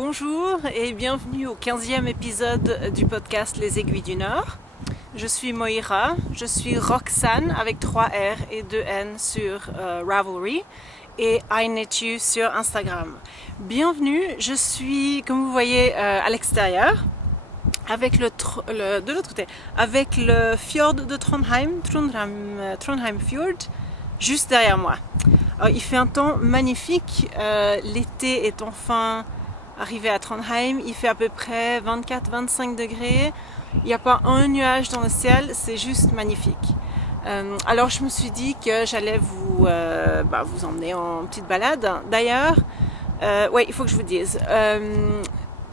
Bonjour et bienvenue au 15e épisode du podcast Les Aiguilles du Nord. Je suis Moira, je suis Roxane avec 3 R et 2 N sur Ravelry et I Knit You sur Instagram. Bienvenue, je suis comme vous voyez à l'extérieur avec de l'autre côté, avec le fjord de Trondheim Fjord, juste derrière moi. Alors, il fait un temps magnifique, l'été est enfin arrivé à Trondheim, il fait à peu près 24-25 degrés, il n'y a pas un nuage dans le ciel, c'est juste magnifique. Alors je me suis dit que j'allais vous emmener en petite balade. D'ailleurs, il faut que je vous dise.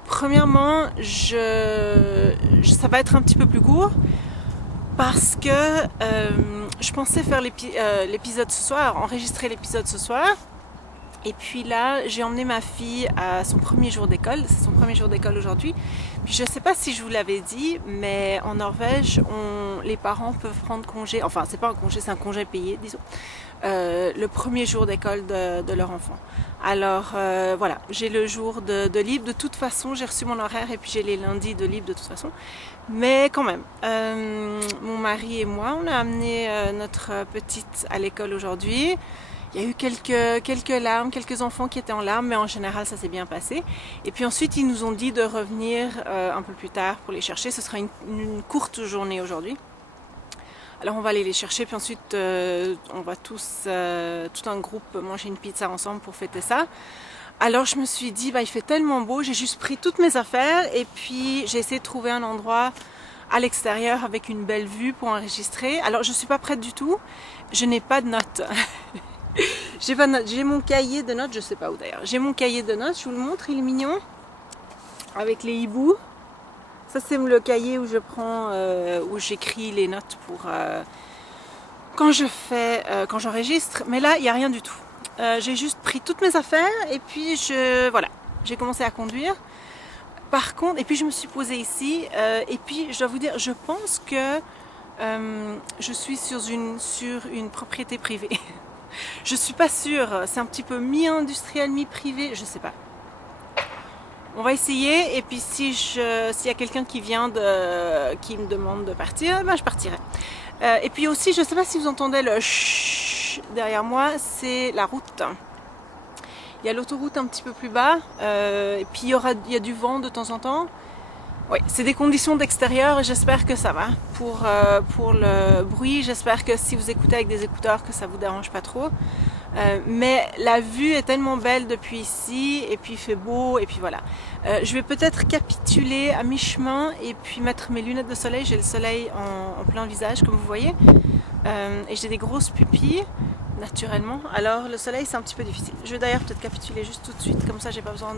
Premièrement, ça va être un petit peu plus court parce que je pensais faire l'épisode ce soir, enregistrer l'épisode ce soir. Et puis là, j'ai emmené ma fille à son premier jour d'école. C'est son premier jour d'école aujourd'hui. Puis je ne sais pas si je vous l'avais dit, mais en Norvège, les parents peuvent prendre congé. Enfin, c'est pas un congé, c'est un congé payé, disons. Le premier jour d'école de leur enfant. Alors voilà, j'ai le jour de libre. De toute façon, j'ai reçu mon horaire et puis j'ai les lundis de libre de toute façon. Mais quand même, mon mari et moi, on a amené notre petite à l'école aujourd'hui. Il y a eu quelques larmes, quelques enfants qui étaient en larmes, mais en général ça s'est bien passé. Et puis ensuite ils nous ont dit de revenir un peu plus tard pour les chercher. Ce sera une courte journée aujourd'hui. Alors on va aller les chercher, puis ensuite on va tous, tout un groupe, manger une pizza ensemble pour fêter ça. Alors je me suis dit, il fait tellement beau, j'ai juste pris toutes mes affaires et puis j'ai essayé de trouver un endroit à l'extérieur avec une belle vue pour enregistrer. Alors je ne suis pas prête du tout, je n'ai pas de notes. J'ai mon cahier de notes, je sais pas où d'ailleurs. J'ai mon cahier de notes, je vous le montre, il est mignon. Avec les hiboux. Ça c'est le cahier où je prends, où j'écris les notes pour quand j'enregistre. Mais là, il n'y a rien du tout. J'ai juste pris toutes mes affaires et puis j'ai commencé à conduire. Par contre, et puis je me suis posée ici et puis je dois vous dire, je pense que je suis sur une propriété privée. Je suis pas sûre, c'est un petit peu mi-industriel, mi-privé, je sais pas. On va essayer et puis s'il y a quelqu'un qui me demande de partir, je partirai. Et puis aussi, je sais pas si vous entendez le chut derrière moi, c'est la route. Il y a l'autoroute un petit peu plus bas et puis il y a du vent de temps en temps. Oui, c'est des conditions d'extérieur et j'espère que ça va. Pour le bruit, j'espère que si vous écoutez avec des écouteurs, que ça vous dérange pas trop. Mais la vue est tellement belle depuis ici et puis il fait beau et puis voilà. Je vais peut-être capituler à mi-chemin et puis mettre mes lunettes de soleil. J'ai le soleil en plein visage comme vous voyez. Et j'ai des grosses pupilles naturellement. Alors le soleil c'est un petit peu difficile. Je vais d'ailleurs peut-être capituler juste tout de suite comme ça j'ai pas besoin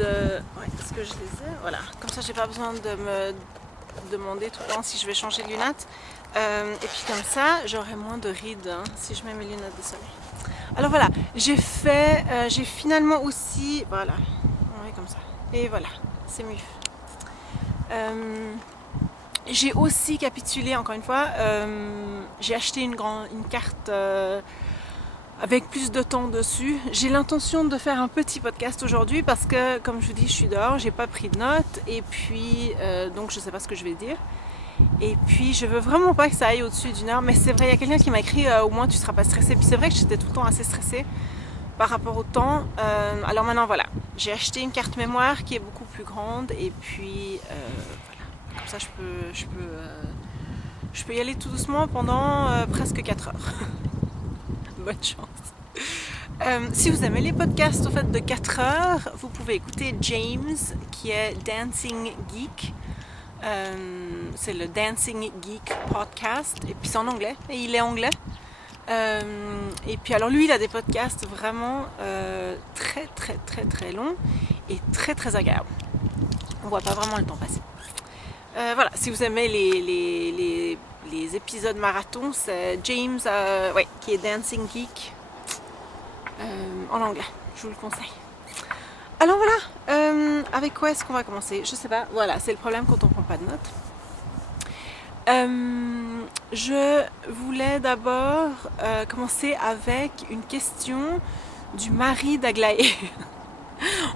est-ce que je les ai? Voilà, comme ça j'ai pas besoin de me demander tout le temps si je vais changer de lunettes. Et puis comme ça j'aurai moins de rides si je mets mes lunettes de soleil. Alors voilà, j'ai finalement aussi, voilà, on va comme ça. Et voilà, c'est mieux. J'ai aussi capitulé encore une fois. J'ai acheté une carte. Avec plus de temps dessus. J'ai l'intention de faire un petit podcast aujourd'hui parce que, comme je vous dis, je suis dehors, j'ai pas pris de notes et puis donc je sais pas ce que je vais dire. Et puis je veux vraiment pas que ça aille au-dessus d'une heure, mais c'est vrai, il y a quelqu'un qui m'a écrit au moins tu seras pas stressé. Puis c'est vrai que j'étais tout le temps assez stressée par rapport au temps. Alors maintenant voilà, j'ai acheté une carte mémoire qui est beaucoup plus grande et puis voilà, comme ça je peux y aller tout doucement pendant presque 4 heures. Bonne chance. Si vous aimez les podcasts au fait de 4 heures, vous pouvez écouter James qui est Dancing Geek. C'est le Dancing Geek podcast et puis c'est en anglais et il est anglais. Et puis alors lui il a des podcasts vraiment très très très très longs et très très agréables. On voit pas vraiment le temps passer. Voilà, si vous aimez les épisodes marathon, c'est James qui est Dancing Geek en anglais, je vous le conseille. Alors voilà, avec quoi est-ce qu'on va commencer? Je sais pas, voilà, c'est le problème quand on prend pas de notes. Je voulais d'abord commencer avec une question du mari d'Aglaé.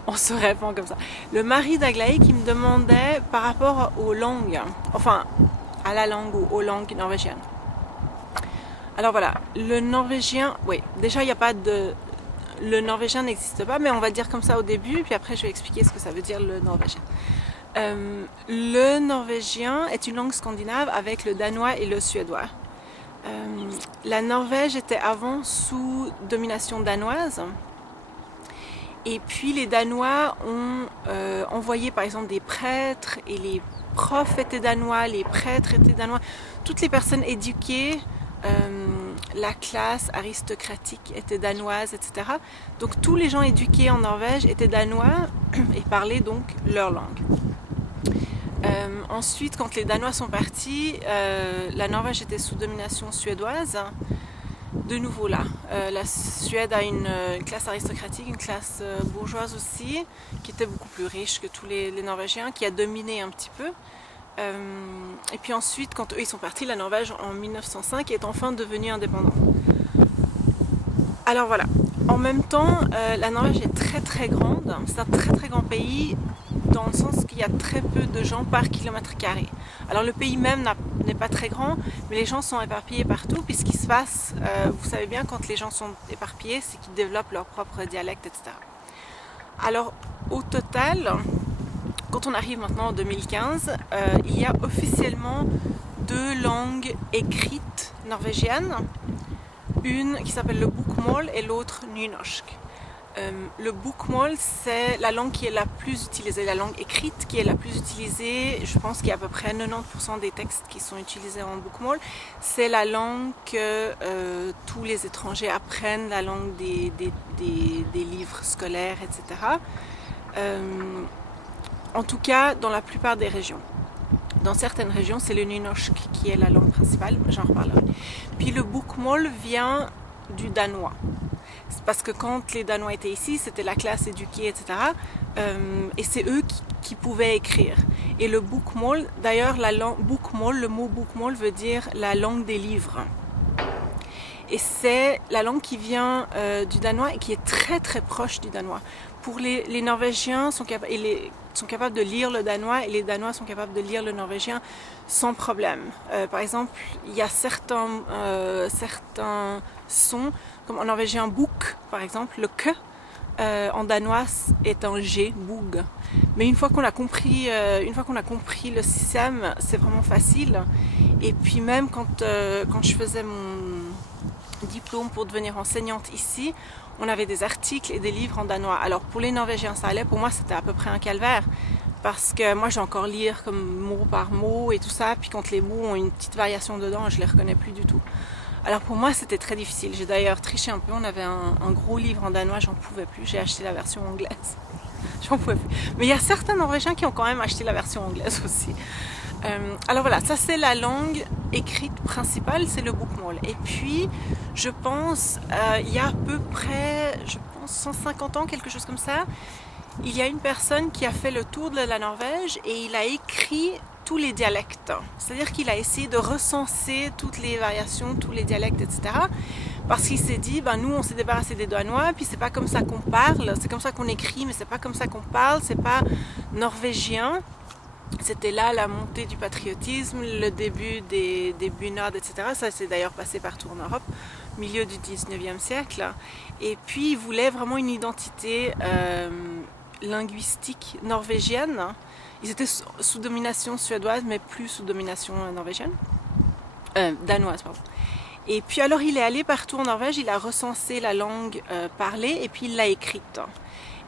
On se répand comme ça. Le mari d'Aglaé qui me demandait par rapport aux langues, enfin à la langue ou aux langues norvégiennes. Alors voilà, le norvégien, oui, déjà il n'y a pas de... Le norvégien n'existe pas, mais on va dire comme ça au début, puis après je vais expliquer ce que ça veut dire le norvégien. Le norvégien est une langue scandinave avec le danois et le suédois. La Norvège était avant sous domination danoise. Et puis les Danois ont envoyé par exemple des prêtres, et les profs étaient danois, les prêtres étaient danois. Toutes les personnes éduquées, la classe aristocratique était danoise, etc. Donc tous les gens éduqués en Norvège étaient danois et parlaient donc leur langue. Ensuite, quand les Danois sont partis, la Norvège était sous domination suédoise. De nouveau là, la Suède a une classe aristocratique, une classe bourgeoise aussi, qui était beaucoup plus riche que tous les Norvégiens, qui a dominé un petit peu. Et puis ensuite, quand eux ils sont partis, la Norvège en 1905 est enfin devenue indépendante. Alors voilà, en même temps, la Norvège est très très grande, c'est un très très grand pays, dans le sens qu'il y a très peu de gens par kilomètre carré. Alors le pays même n'est pas très grand, mais les gens sont éparpillés partout, puis ce qui se passe, vous savez bien, quand les gens sont éparpillés, c'est qu'ils développent leur propre dialecte, etc. Alors au total, quand on arrive maintenant en 2015, il y a officiellement 2 langues écrites norvégiennes, une qui s'appelle le bokmål et l'autre nynorsk. Le bokmål, c'est la langue qui est la plus utilisée, la langue écrite qui est la plus utilisée. Je pense qu'il y a à peu près 90% des textes qui sont utilisés en bokmål. C'est la langue que tous les étrangers apprennent, la langue des livres scolaires, etc. En tout cas, dans la plupart des régions. Dans certaines régions, c'est le nynorsk qui est la langue principale, j'en reparlerai. Puis le bokmål vient du danois. C'est parce que quand les Danois étaient ici, c'était la classe éduquée, etc. Et c'est eux qui pouvaient écrire. Et le bokmål, d'ailleurs, le mot bokmål veut dire la langue des livres. Et c'est la langue qui vient du danois et qui est très très proche du danois. Pour les Norvégiens sont capables de lire le danois, et les Danois sont capables de lire le norvégien sans problème. Par exemple, il y a certains sons, comme en norvégien bok, par exemple, le k en danois est un g, bug. Mais une fois qu'on a compris le système, c'est vraiment facile. Et puis même quand je faisais mon diplôme pour devenir enseignante ici, on avait des articles et des livres en danois. Alors pour les Norvégiens ça allait, pour moi c'était à peu près un calvaire, parce que moi j'ai encore lire comme mot par mot et tout ça, puis quand les mots ont une petite variation dedans, je les reconnais plus du tout. Alors pour moi c'était très difficile, j'ai d'ailleurs triché un peu, on avait un gros livre en danois, j'en pouvais plus, j'ai acheté la version anglaise. J'en pouvais plus. Mais il y a certains Norvégiens qui ont quand même acheté la version anglaise aussi. Alors voilà, ça c'est la langue écrite principale, c'est le bokmål. Et puis, je pense, il y a à peu près, 150 ans, quelque chose comme ça, il y a une personne qui a fait le tour de la Norvège et il a écrit tous les dialectes. C'est-à-dire qu'il a essayé de recenser toutes les variations, tous les dialectes, etc. Parce qu'il s'est dit, nous on s'est débarrassé des Danois, puis c'est pas comme ça qu'on parle, c'est comme ça qu'on écrit, mais c'est pas comme ça qu'on parle, c'est pas norvégien. C'était là la montée du patriotisme, le début des bunad, etc. Ça s'est d'ailleurs passé partout en Europe, milieu du 19e siècle. Et puis ils voulaient vraiment une identité linguistique norvégienne. Ils étaient sous domination suédoise, mais plus sous domination norvégienne. Danoise, pardon. Et puis alors il est allé partout en Norvège, il a recensé la langue parlée et puis il l'a écrite.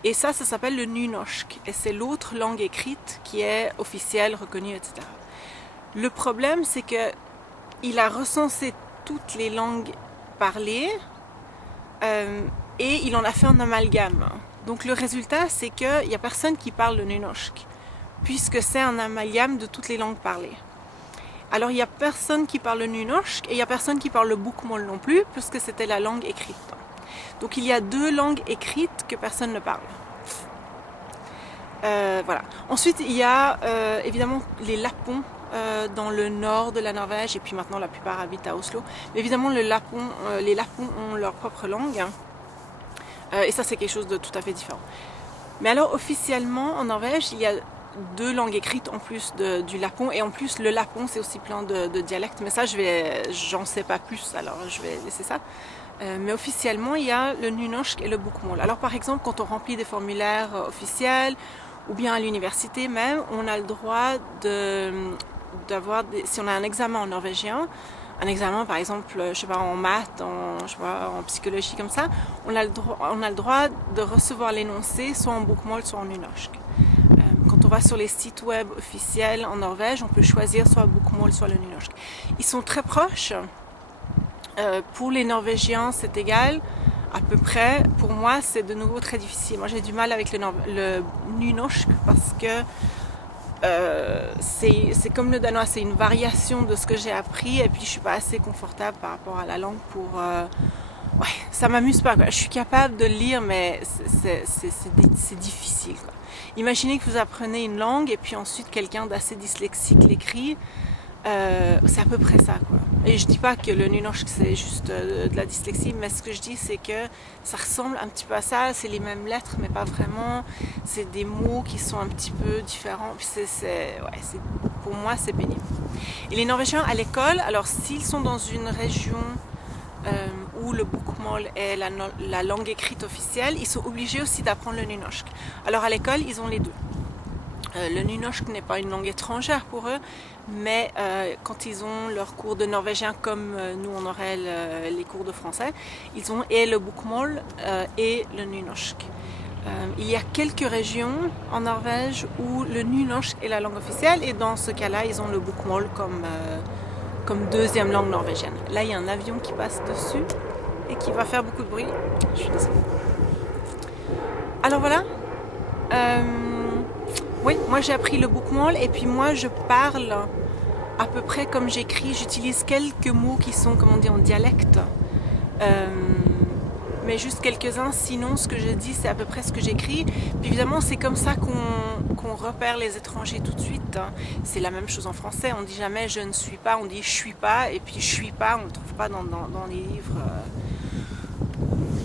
Et ça s'appelle le nynorsk. Et c'est l'autre langue écrite qui est officielle, reconnue, etc. Le problème, c'est qu'il a recensé toutes les langues parlées et il en a fait un amalgame. Donc le résultat, c'est qu'il n'y a personne qui parle le nynorsk, puisque c'est un amalgame de toutes les langues parlées. Alors il n'y a personne qui parle le nynorsk et il n'y a personne qui parle le bokmål non plus, puisque c'était la langue écrite. Donc il y a 2 langues écrites que personne ne parle. Voilà. Ensuite il y a évidemment les Lapons dans le nord de la Norvège, et puis maintenant la plupart habitent à Oslo. Mais évidemment les Lapons ont leur propre langue. Et ça, c'est quelque chose de tout à fait différent. Mais alors, officiellement, en Norvège, il y a 2 langues écrites en plus du lapon. Et en plus, le lapon, c'est aussi plein de dialectes. Mais ça, j'en sais pas plus, alors je vais laisser ça. Mais officiellement, il y a le nynorsk et le bokmål. Alors, par exemple, quand on remplit des formulaires officiels, ou bien à l'université même, on a le droit si on a un examen en norvégien, un examen par exemple, je sais pas, en maths, en psychologie comme ça, on a le droit de recevoir l'énoncé soit en bokmål, soit en nynorsk. Quand on va sur les sites web officiels en Norvège, on peut choisir soit bokmål, soit le nynorsk. Ils sont très proches. Pour les Norvégiens, c'est égal. À peu près, pour moi, c'est de nouveau très difficile. Moi, j'ai du mal avec le nynorsk parce que c'est comme le danois, c'est une variation de ce que j'ai appris et puis je suis pas assez confortable par rapport à la langue pour... ouais, ça m'amuse pas, quoi. Je suis capable de lire, mais c'est difficile, quoi. Imaginez que vous apprenez une langue et puis ensuite quelqu'un d'assez dyslexique l'écrit. C'est à peu près ça, quoi. Et je dis pas que le nynorsk c'est juste de la dyslexie, mais ce que je dis c'est que ça ressemble un petit peu à ça, c'est les mêmes lettres mais pas vraiment, c'est des mots qui sont un petit peu différents, puis pour moi c'est pénible. Et les Norvégiens à l'école, alors s'ils sont dans une région où le bokmål est la langue écrite officielle, ils sont obligés aussi d'apprendre le nynorsk. Alors à l'école ils ont les deux. Le nynorsk n'est pas une langue étrangère pour eux, mais quand ils ont leurs cours de norvégien comme nous on aurait les cours de français, ils ont et le bokmål et le nynorsk. Il y a quelques régions en Norvège où le nynorsk est la langue officielle et dans ce cas-là ils ont le bokmål comme deuxième langue norvégienne. Là il y a un avion qui passe dessus et qui va faire beaucoup de bruit. Je suis désolée. Alors voilà. Oui, moi j'ai appris le bokmål et puis moi je parle à peu près comme j'écris. J'utilise quelques mots qui sont, comme on dit, en dialecte, mais juste quelques-uns. Sinon, ce que je dis, c'est à peu près ce que j'écris. Puis évidemment, c'est comme ça qu'on repère les étrangers tout de suite. C'est la même chose en français. On dit jamais je ne suis pas, on dit je suis pas. Et puis je suis pas, on ne le trouve pas dans les livres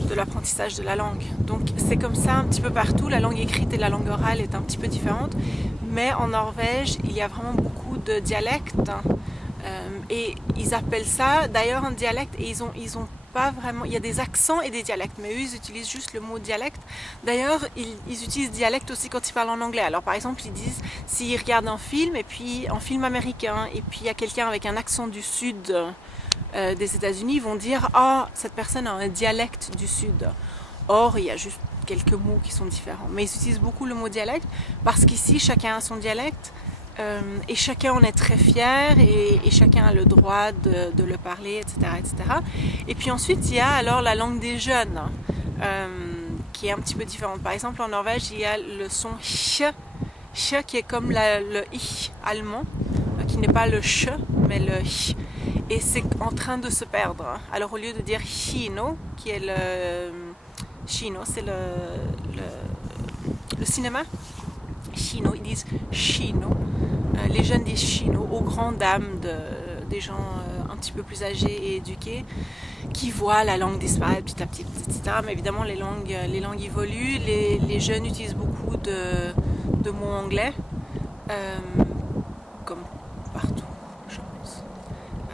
de l'apprentissage de la langue. Donc c'est comme ça un petit peu partout. La langue écrite et la langue orale est un petit peu différente, mais en Norvège il y a vraiment beaucoup de dialectes et ils appellent ça d'ailleurs un dialecte et ils ont pas vraiment, il y a des accents et des dialectes, mais eux ils utilisent juste le mot dialecte. D'ailleurs ils utilisent dialecte aussi quand ils parlent en anglais. Alors par exemple ils disent, s'ils regardent un film et puis un film américain et puis il y a quelqu'un avec un accent du sud des États-Unis, ils vont dire ah, cette personne a un dialecte du sud. Or il y a juste quelques mots qui sont différents, mais ils utilisent beaucoup le mot dialecte parce qu'ici chacun a son dialecte et chacun en est très fier et chacun a le droit de le parler, etc. Et puis ensuite il y a alors la langue des jeunes qui est un petit peu différente. Par exemple en Norvège il y a le son ch qui est comme le i allemand, qui n'est pas le ch mais le ch. Et c'est en train de se perdre. Alors au lieu de dire chino, qui est chino, c'est le cinéma. Chino, ils disent chino. Les jeunes disent chino aux grandes dames des gens un petit peu plus âgés et éduqués qui voient la langue disparaître petit à petit, etc. Mais évidemment les langues évoluent. Les jeunes utilisent beaucoup de mots anglais, comme partout.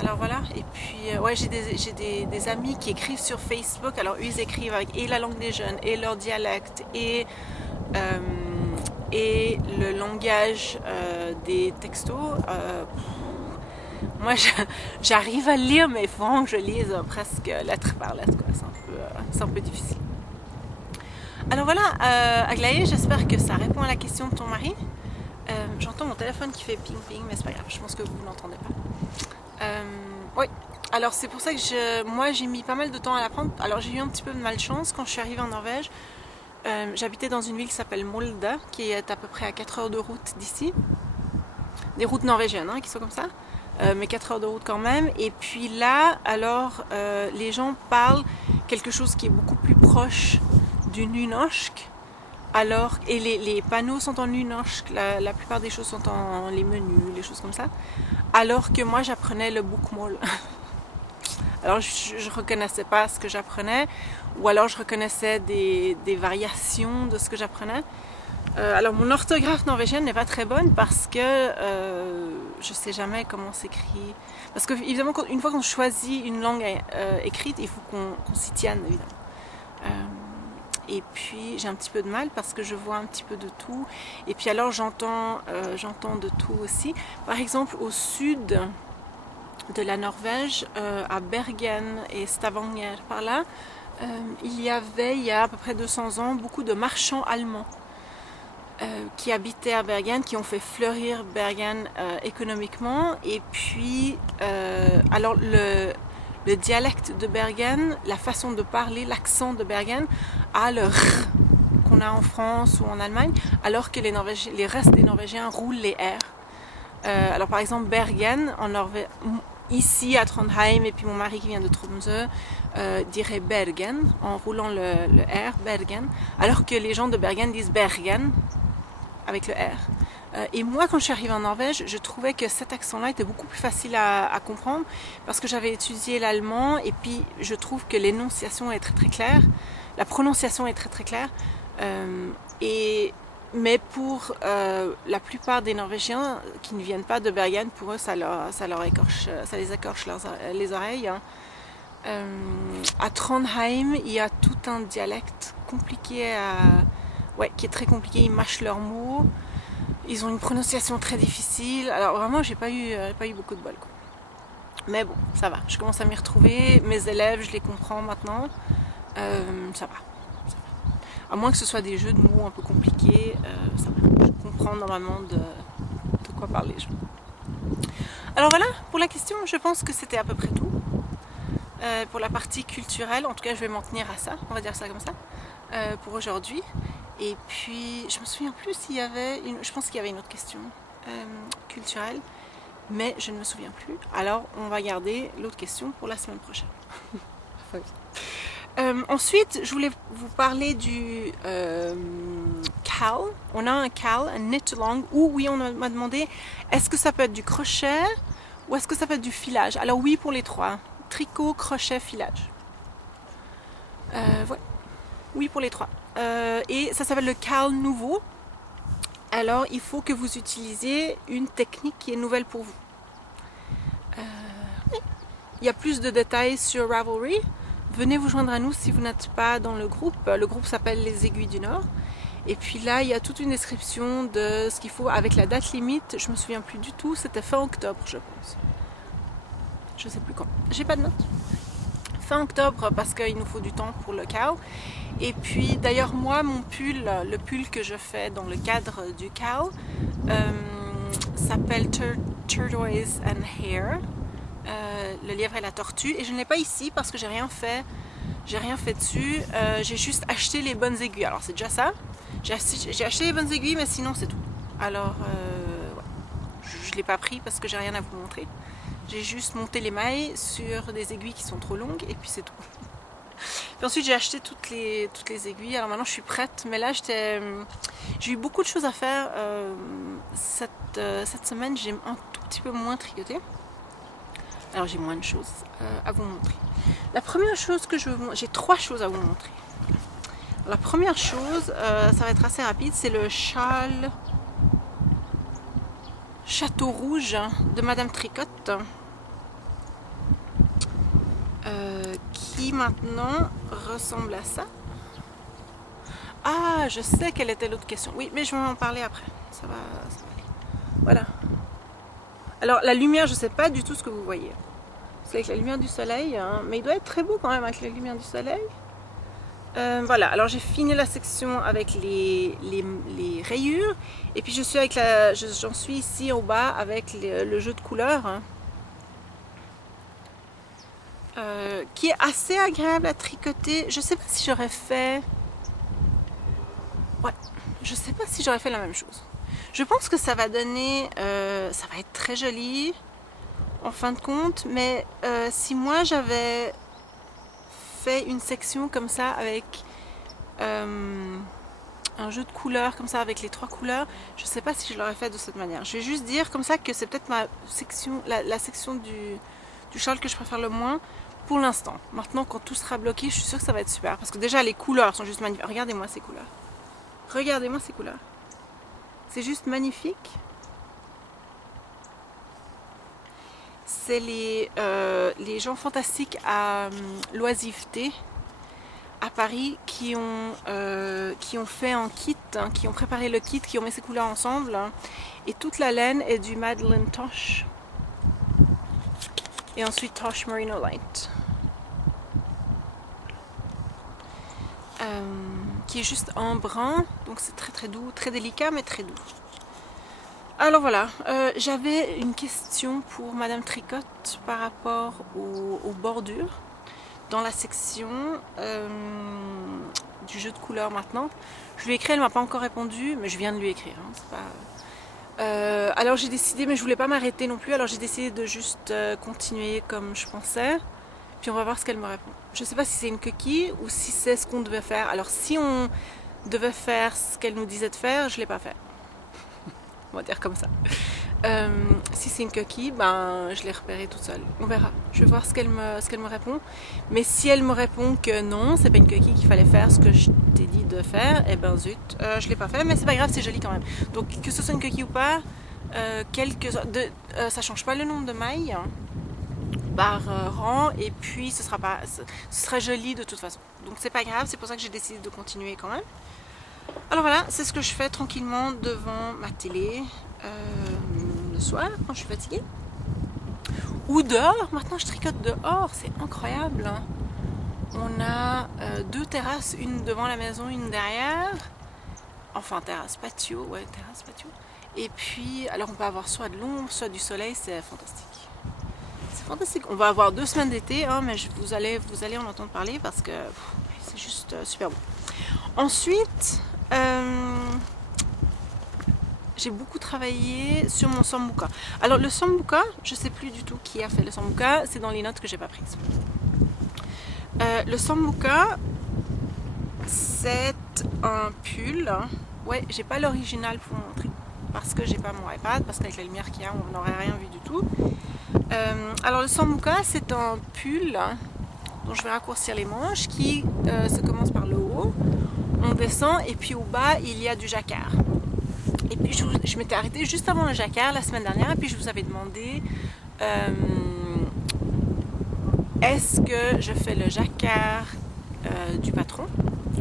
Alors voilà, et puis ouais, j'ai des amis qui écrivent sur Facebook. Alors eux ils écrivent avec et la langue des jeunes et leur dialecte et le langage des textos. Moi j'arrive à lire, mais il faut que je lise presque lettre par lettre, quoi. C'est un peu difficile. Alors voilà, Aglaé, j'espère que ça répond à la question de ton mari. J'entends mon téléphone qui fait ping ping, mais c'est pas grave, je pense que vous n'entendez pas. Oui, alors c'est pour ça que moi j'ai mis pas mal de temps à l'apprendre. Alors j'ai eu un petit peu de malchance quand je suis arrivée en Norvège. J'habitais dans une ville qui s'appelle Molde, qui est à peu près à 4 heures de route d'ici. Des routes norvégiennes qui sont comme ça, mais 4 heures de route quand même. Et puis là, alors les gens parlent quelque chose qui est beaucoup plus proche du nynorsk. Alors, et les panneaux sont en nynorsk, la plupart des choses sont les menus, les choses comme ça. Alors que moi j'apprenais le bokmål. Alors je reconnaissais pas ce que j'apprenais, ou alors je reconnaissais des variations de ce que j'apprenais. Alors mon orthographe norvégienne n'est pas très bonne parce que je sais jamais comment s'écrit. Parce que évidemment, une fois qu'on choisit une langue écrite, il faut qu'on s'y tienne évidemment. Et puis j'ai un petit peu de mal parce que je vois un petit peu de tout. Et puis alors j'entends de tout aussi. Par exemple au sud de la Norvège, à Bergen et Stavanger par là, il y a à peu près 200 ans beaucoup de marchands allemands qui habitaient à Bergen, qui ont fait fleurir Bergen économiquement. Et puis alors le dialecte de Bergen, la façon de parler, l'accent de Bergen a le R qu'on a en France ou en Allemagne, alors que les restes des Norvégiens roulent les R. Alors par exemple Bergen, ici à Trondheim, et puis mon mari qui vient de Tromsø dirait Bergen en roulant le R, Bergen, alors que les gens de Bergen disent Bergen avec le R. Et moi, quand je suis arrivée en Norvège, je trouvais que cet accent-là était beaucoup plus facile à comprendre parce que j'avais étudié l'allemand et puis je trouve que l'énonciation est très très claire, la prononciation est très très claire. Mais pour la plupart des Norvégiens qui ne viennent pas de Bergen, pour eux, ça les écorche les oreilles. Hein. À Trondheim, il y a tout un dialecte compliqué qui est très compliqué. Ils mâchent leurs mots. Ils ont une prononciation très difficile. Alors vraiment, j'ai pas eu beaucoup de bol, quoi. Mais bon, ça va. Je commence à m'y retrouver. Mes élèves, je les comprends maintenant. Ça va. À moins que ce soit des jeux de mots un peu compliqués, ça va. Je comprends normalement de quoi parlent les gens. Alors voilà, pour la question, je pense que c'était à peu près tout. Pour la partie culturelle, en tout cas, je vais m'en tenir à ça. On va dire ça comme ça. Pour aujourd'hui. Et puis, je me souviens plus s'il y avait je pense qu'il y avait une autre question culturelle, mais je ne me souviens plus. Alors, on va garder l'autre question pour la semaine prochaine. Ensuite, je voulais vous parler du cal. On a un cal, un knit-along, où oui, on m'a demandé est-ce que ça peut être du crochet ou est-ce que ça peut être du filage. Alors oui, pour les trois. Tricot, crochet, filage. Ouais. Oui, pour les trois. Et ça s'appelle le cal nouveau. Alors il faut que vous utilisiez une technique qui est nouvelle pour vous. Il y a plus de détails sur Ravelry. Venez vous joindre à nous si vous n'êtes pas dans le groupe. Le groupe s'appelle Les Aiguilles du Nord. Et puis là, il y a toute une description de ce qu'il faut avec la date limite. Je me souviens plus du tout. C'était fin octobre, je pense. Je sais plus quand. J'ai pas de notes. Fin octobre parce qu'il nous faut du temps pour le cal. Et puis d'ailleurs moi mon pull, le pull que je fais dans le cadre du cal s'appelle Turquoise and Hair, le lièvre et la tortue, et je ne l'ai pas ici parce que j'ai rien fait dessus, j'ai juste acheté les bonnes aiguilles, alors c'est déjà ça, j'ai acheté les bonnes aiguilles mais sinon c'est tout. Alors ouais. Je ne l'ai pas pris parce que j'ai rien à vous montrer, j'ai juste monté les mailles sur des aiguilles qui sont trop longues et puis c'est tout. Puis ensuite j'ai acheté toutes les aiguilles, alors maintenant je suis prête, mais là j'ai eu beaucoup de choses à faire cette semaine, j'ai un tout petit peu moins tricoté, alors j'ai moins de choses à vous montrer. La première chose que j'ai 3 choses à vous montrer. Alors, la première chose, ça va être assez rapide, c'est le châle Château Rouge de Madame Tricotte. Qui maintenant ressemble à ça. Ah, je sais quelle était l'autre question. Oui, mais je vais en parler après. Ça va aller. Voilà. Alors, la lumière, je ne sais pas du tout ce que vous voyez. C'est avec la lumière du soleil, hein, mais il doit être très beau quand même avec la lumière du soleil. Voilà, alors j'ai fini la section avec les rayures. Et puis j'en suis ici au bas avec le jeu de couleurs. Hein. Qui est assez agréable à tricoter. Je sais pas si j'aurais fait... Ouais, je sais pas si j'aurais fait la même chose. Je pense que ça va donner... ça va être très joli en fin de compte, mais si moi j'avais fait une section comme ça avec un jeu de couleurs comme ça avec les 3 couleurs, je sais pas si je l'aurais fait de cette manière. Je vais juste dire comme ça que c'est peut-être ma section, la section du châle que je préfère le moins, pour l'instant. Maintenant, quand tout sera bloqué, je suis sûre que ça va être super. Parce que déjà, les couleurs sont juste magnifiques. Regardez-moi ces couleurs. Regardez-moi ces couleurs. C'est juste magnifique. C'est les gens fantastiques à l'oisiveté à Paris qui ont fait un kit, hein, qui ont préparé le kit, qui ont mis ces couleurs ensemble. Hein, et toute la laine est du Madeleine Tosh. Et ensuite Tosh Merino Light. Qui est juste en brun, donc c'est très très doux, très délicat mais très doux. Alors voilà, j'avais une question pour Madame Tricotte par rapport aux bordures dans la section du jeu de couleurs maintenant. Je lui ai écrit, elle ne m'a pas encore répondu, mais je viens de lui écrire. Hein, c'est pas... alors j'ai décidé, mais je voulais pas m'arrêter non plus, alors j'ai décidé de juste continuer comme je pensais. Puis on va voir ce qu'elle me répond. Je ne sais pas si c'est une coquille ou si c'est ce qu'on devait faire. Alors si on devait faire ce qu'elle nous disait de faire, je ne l'ai pas fait. On va dire comme ça. Si c'est une coquille, ben, je l'ai repérée toute seule. On verra. Je vais voir ce qu'elle me répond. Mais si elle me répond que non, c'est pas une coquille qu'il fallait faire ce que je t'ai dit de faire, eh ben zut, je l'ai pas fait. Mais c'est pas grave, c'est joli quand même. Donc que ce soit une coquille ou pas, ça change pas le nombre de mailles hein, par rang. Et puis ce sera joli de toute façon. Donc c'est pas grave, c'est pour ça que j'ai décidé de continuer quand même. Alors voilà, c'est ce que je fais tranquillement devant ma télé le soir quand je suis fatiguée. Ou dehors, maintenant je tricote dehors, c'est incroyable. Hein. On a 2 terrasses, une devant la maison, une derrière. Enfin terrasse patio, ouais terrasse patio. Et puis, alors on peut avoir soit de l'ombre, soit du soleil, c'est fantastique. C'est fantastique. On va avoir 2 semaines d'été, hein, mais vous allez en entendre parler parce que c'est juste super beau. Ensuite, j'ai beaucoup travaillé sur mon sambuca. Alors le sambuca, je ne sais plus du tout qui a fait le sambuca, c'est dans les notes que j'ai pas prises. Le sambuca, c'est un pull. Ouais, j'ai pas l'original pour vous montrer parce que j'ai pas mon iPad, parce qu'avec la lumière qu'il y a, on n'aurait rien vu du tout. Alors le sambuca, c'est un pull dont je vais raccourcir les manches qui se commence par le haut. On descend et puis au bas il y a du jacquard. Et puis je m'étais arrêtée juste avant le jacquard la semaine dernière et puis je vous avais demandé est-ce que je fais le jacquard du patron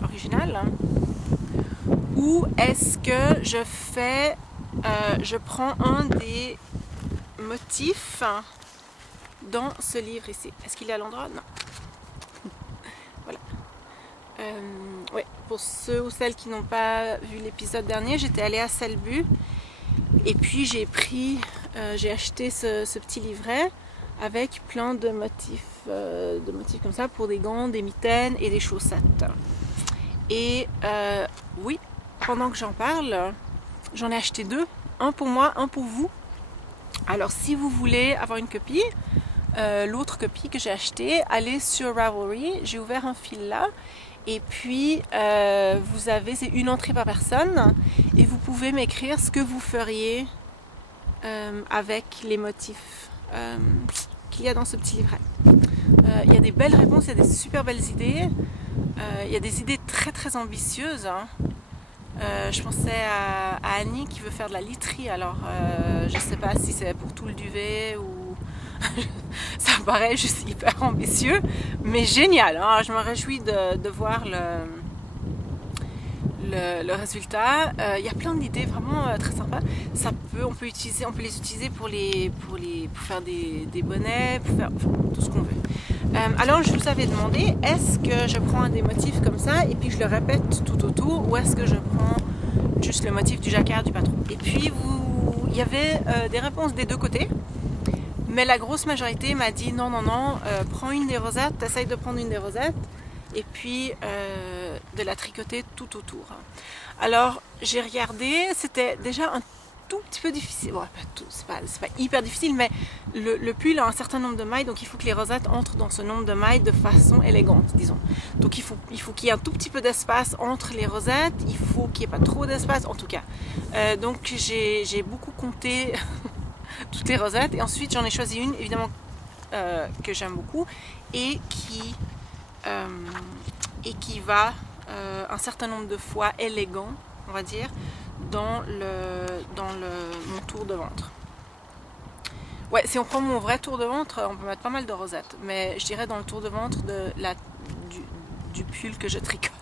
original ou est-ce que je prends un des motifs dans ce livre ici. Est-ce qu'il est à l'endroit? Non. Voilà. Ouais, pour ceux ou celles qui n'ont pas vu l'épisode dernier, j'étais allée à Selbu et puis j'ai acheté ce petit livret avec plein de motifs comme ça pour des gants, des mitaines et des chaussettes. Et oui, pendant que j'en parle, j'en ai acheté 2, un pour moi, un pour vous. Alors si vous voulez avoir une copie, l'autre copie que j'ai achetée, allez sur Ravelry, j'ai ouvert un fil là. Et puis, c'est une entrée par personne et vous pouvez m'écrire ce que vous feriez avec les motifs qu'il y a dans ce petit livret. Il y a des belles réponses, il y a des super belles idées. Il y a des idées très très ambitieuses. Hein. Je pensais à Annie qui veut faire de la literie. Alors, je ne sais pas si c'est pour tout le duvet ou... Ça me paraît juste hyper ambitieux, mais génial. Hein. Je me réjouis de voir le résultat. Il y a plein d'idées vraiment très sympas. On peut les utiliser pour faire des bonnets, pour faire tout ce qu'on veut. Alors je vous avais demandé, est-ce que je prends un des motifs comme ça et puis je le répète tout autour, ou est-ce que je prends juste le motif du jacquard du patron? Et puis il y avait des réponses des deux côtés. Mais la grosse majorité m'a dit non, prends une des rosettes, essaye de prendre une des rosettes et puis de la tricoter tout autour. Alors j'ai regardé, c'était déjà un tout petit peu difficile, bon, c'est pas hyper difficile, mais le pull a un certain nombre de mailles, donc il faut que les rosettes entrent dans ce nombre de mailles de façon élégante, disons. Donc il faut qu'il y ait un tout petit peu d'espace entre les rosettes, il faut qu'il n'y ait pas trop d'espace en tout cas. Donc j'ai beaucoup compté toutes les rosettes et ensuite j'en ai choisi une évidemment que j'aime beaucoup et qui va un certain nombre de fois élégant, on va dire, dans mon tour de ventre. Ouais, si on prend mon vrai tour de ventre, on peut mettre pas mal de rosettes, mais je dirais dans le tour de ventre du pull que je tricote.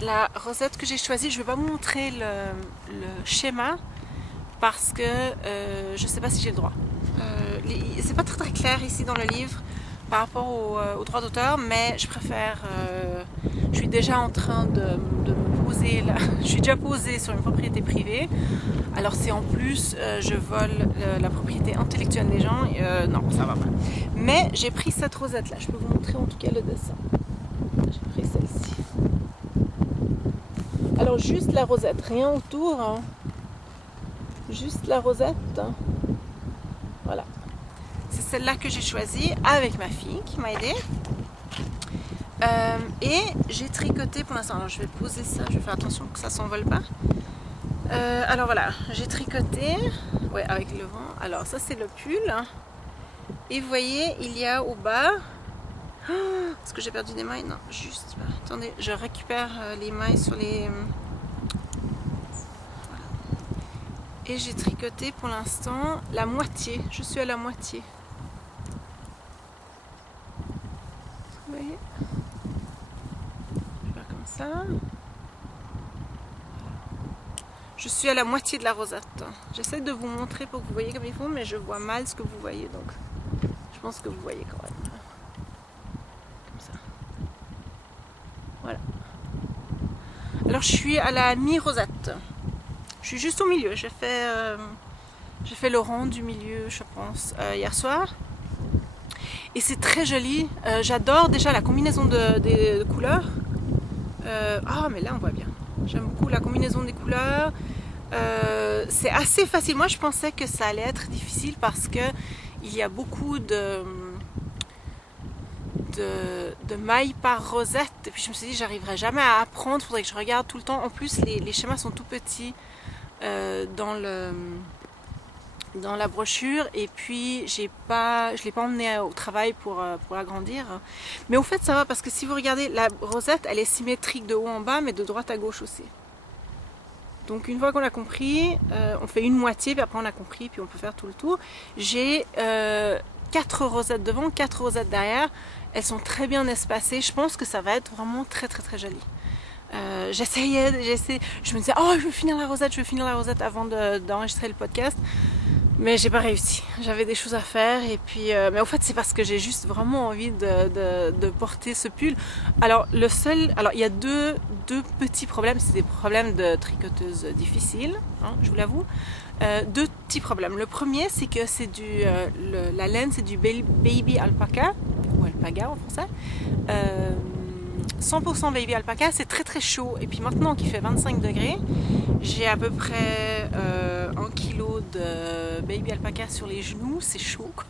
La rosette que j'ai choisie, je ne vais pas vous montrer le schéma parce que je ne sais pas si j'ai le droit. C'est pas très clair ici dans le livre par rapport au droit d'auteur, mais je préfère. Je suis déjà en train de me poser là. Je suis déjà posée sur une propriété privée. Alors si en plus je vole la propriété intellectuelle des gens, non, ça va pas. Mais j'ai pris cette rosette là. Je peux vous montrer en tout cas le dessin. J'ai pris celle-ci. Alors juste la rosette, rien autour. Hein. Juste la rosette. Hein. Voilà. C'est celle-là que j'ai choisie avec ma fille qui m'a aidée. Et j'ai tricoté pour l'instant. Alors je vais poser ça, je vais faire attention que ça ne s'envole pas. Alors voilà, j'ai tricoté ouais, avec le vent. Alors ça c'est le pull. Et vous voyez, il y a au bas. Est-ce que j'ai perdu des mailles? Non, juste. Attendez, je récupère les mailles sur les. Voilà. Et j'ai tricoté pour l'instant la moitié. Je suis à la moitié. Vous voyez? Je vais faire comme ça. Je suis à la moitié de la rosette. J'essaie de vous montrer pour que vous voyez comme il faut, mais je vois mal ce que vous voyez, donc je pense que vous voyez quand même. Comme ça. Voilà. Alors je suis à la mi-rosette. Je suis juste au milieu. J'ai fait le rang du milieu, je pense, hier soir. Et c'est très joli. J'adore déjà la combinaison des couleurs. Ah, mais là on voit bien. J'aime beaucoup la combinaison des couleurs. C'est assez facile. Moi, je pensais que ça allait être difficile parce que il y a beaucoup de mailles par rosette. Et puis je me suis dit, j'arriverai jamais à apprendre. Il faudrait que je regarde tout le temps. En plus, les schémas sont tout petits dans la brochure. Et puis, je l'ai pas emmené au travail pour agrandir. Mais au fait, ça va parce que si vous regardez, la rosette, elle est symétrique de haut en bas, mais de droite à gauche aussi. Donc une fois qu'on a compris, on fait une moitié, puis après on a compris, puis on peut faire tout le tour. J'ai 4 rosettes devant, 4 rosettes derrière. Elles sont très bien espacées. Je pense que ça va être vraiment très très très joli. J'essayais, je me disais, oh je veux finir la rosette avant d'enregistrer le podcast. Mais j'ai pas réussi. J'avais des choses à faire et puis, mais au fait c'est parce que j'ai juste vraiment envie de porter ce pull. Alors il y a deux petits problèmes. C'est des problèmes de tricoteuse difficiles, hein, je vous l'avoue. 2 petits problèmes. Le premier c'est que c'est la laine c'est du baby alpaca ou alpaga en français. 100% baby alpaca, c'est très très chaud. Et puis maintenant qu'il fait 25 degrés, j'ai à peu près 1 kg de baby alpaca sur les genoux, c'est chaud quoi.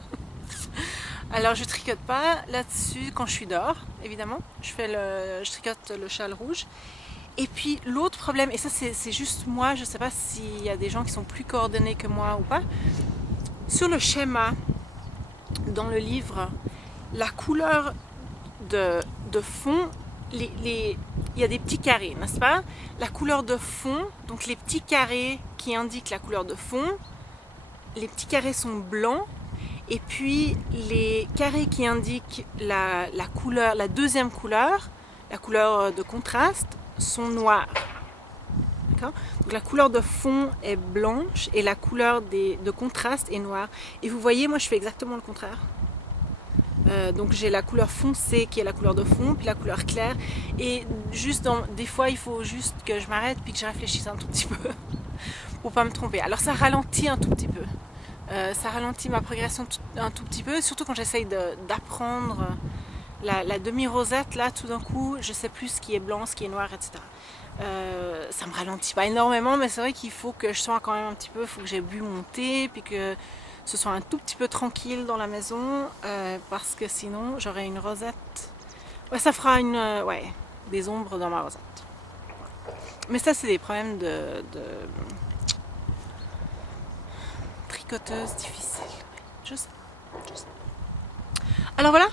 Alors je tricote pas là-dessus quand je suis dehors, évidemment. Je tricote le châle rouge. Et puis l'autre problème, et ça c'est juste moi, je sais pas s'il y a des gens qui sont plus coordonnés que moi ou pas. Sur le schéma, dans le livre, la couleur de fond, il y a des petits carrés, n'est-ce pas? La couleur de fond, donc les petits carrés qui indiquent la couleur de fond, les petits carrés sont blancs, et puis les carrés qui indiquent la couleur, la deuxième couleur, la couleur de contraste, sont noirs. D'accord? Donc la couleur de fond est blanche et la couleur de contraste est noire. Et vous voyez, moi je fais exactement le contraire. Donc j'ai la couleur foncée qui est la couleur de fond, puis la couleur claire. Et juste des fois, il faut juste que je m'arrête puis que je réfléchisse un tout petit peu pour pas me tromper. Alors ça ralentit un tout petit peu. Ça ralentit ma progression un tout petit peu, surtout quand j'essaye d'apprendre la demi-rosette. Là, tout d'un coup, je sais plus ce qui est blanc, ce qui est noir, etc. Ça me ralentit pas énormément, mais c'est vrai qu'il faut que je sois quand même un petit peu, il faut que j'ai bu mon thé, puis que ce soit un tout petit peu tranquille dans la maison, parce que sinon j'aurai une rosette. Ouais, ça fera des ombres dans ma rosette. Mais ça, c'est des problèmes de tricoteuse difficile. Je sais. Alors voilà,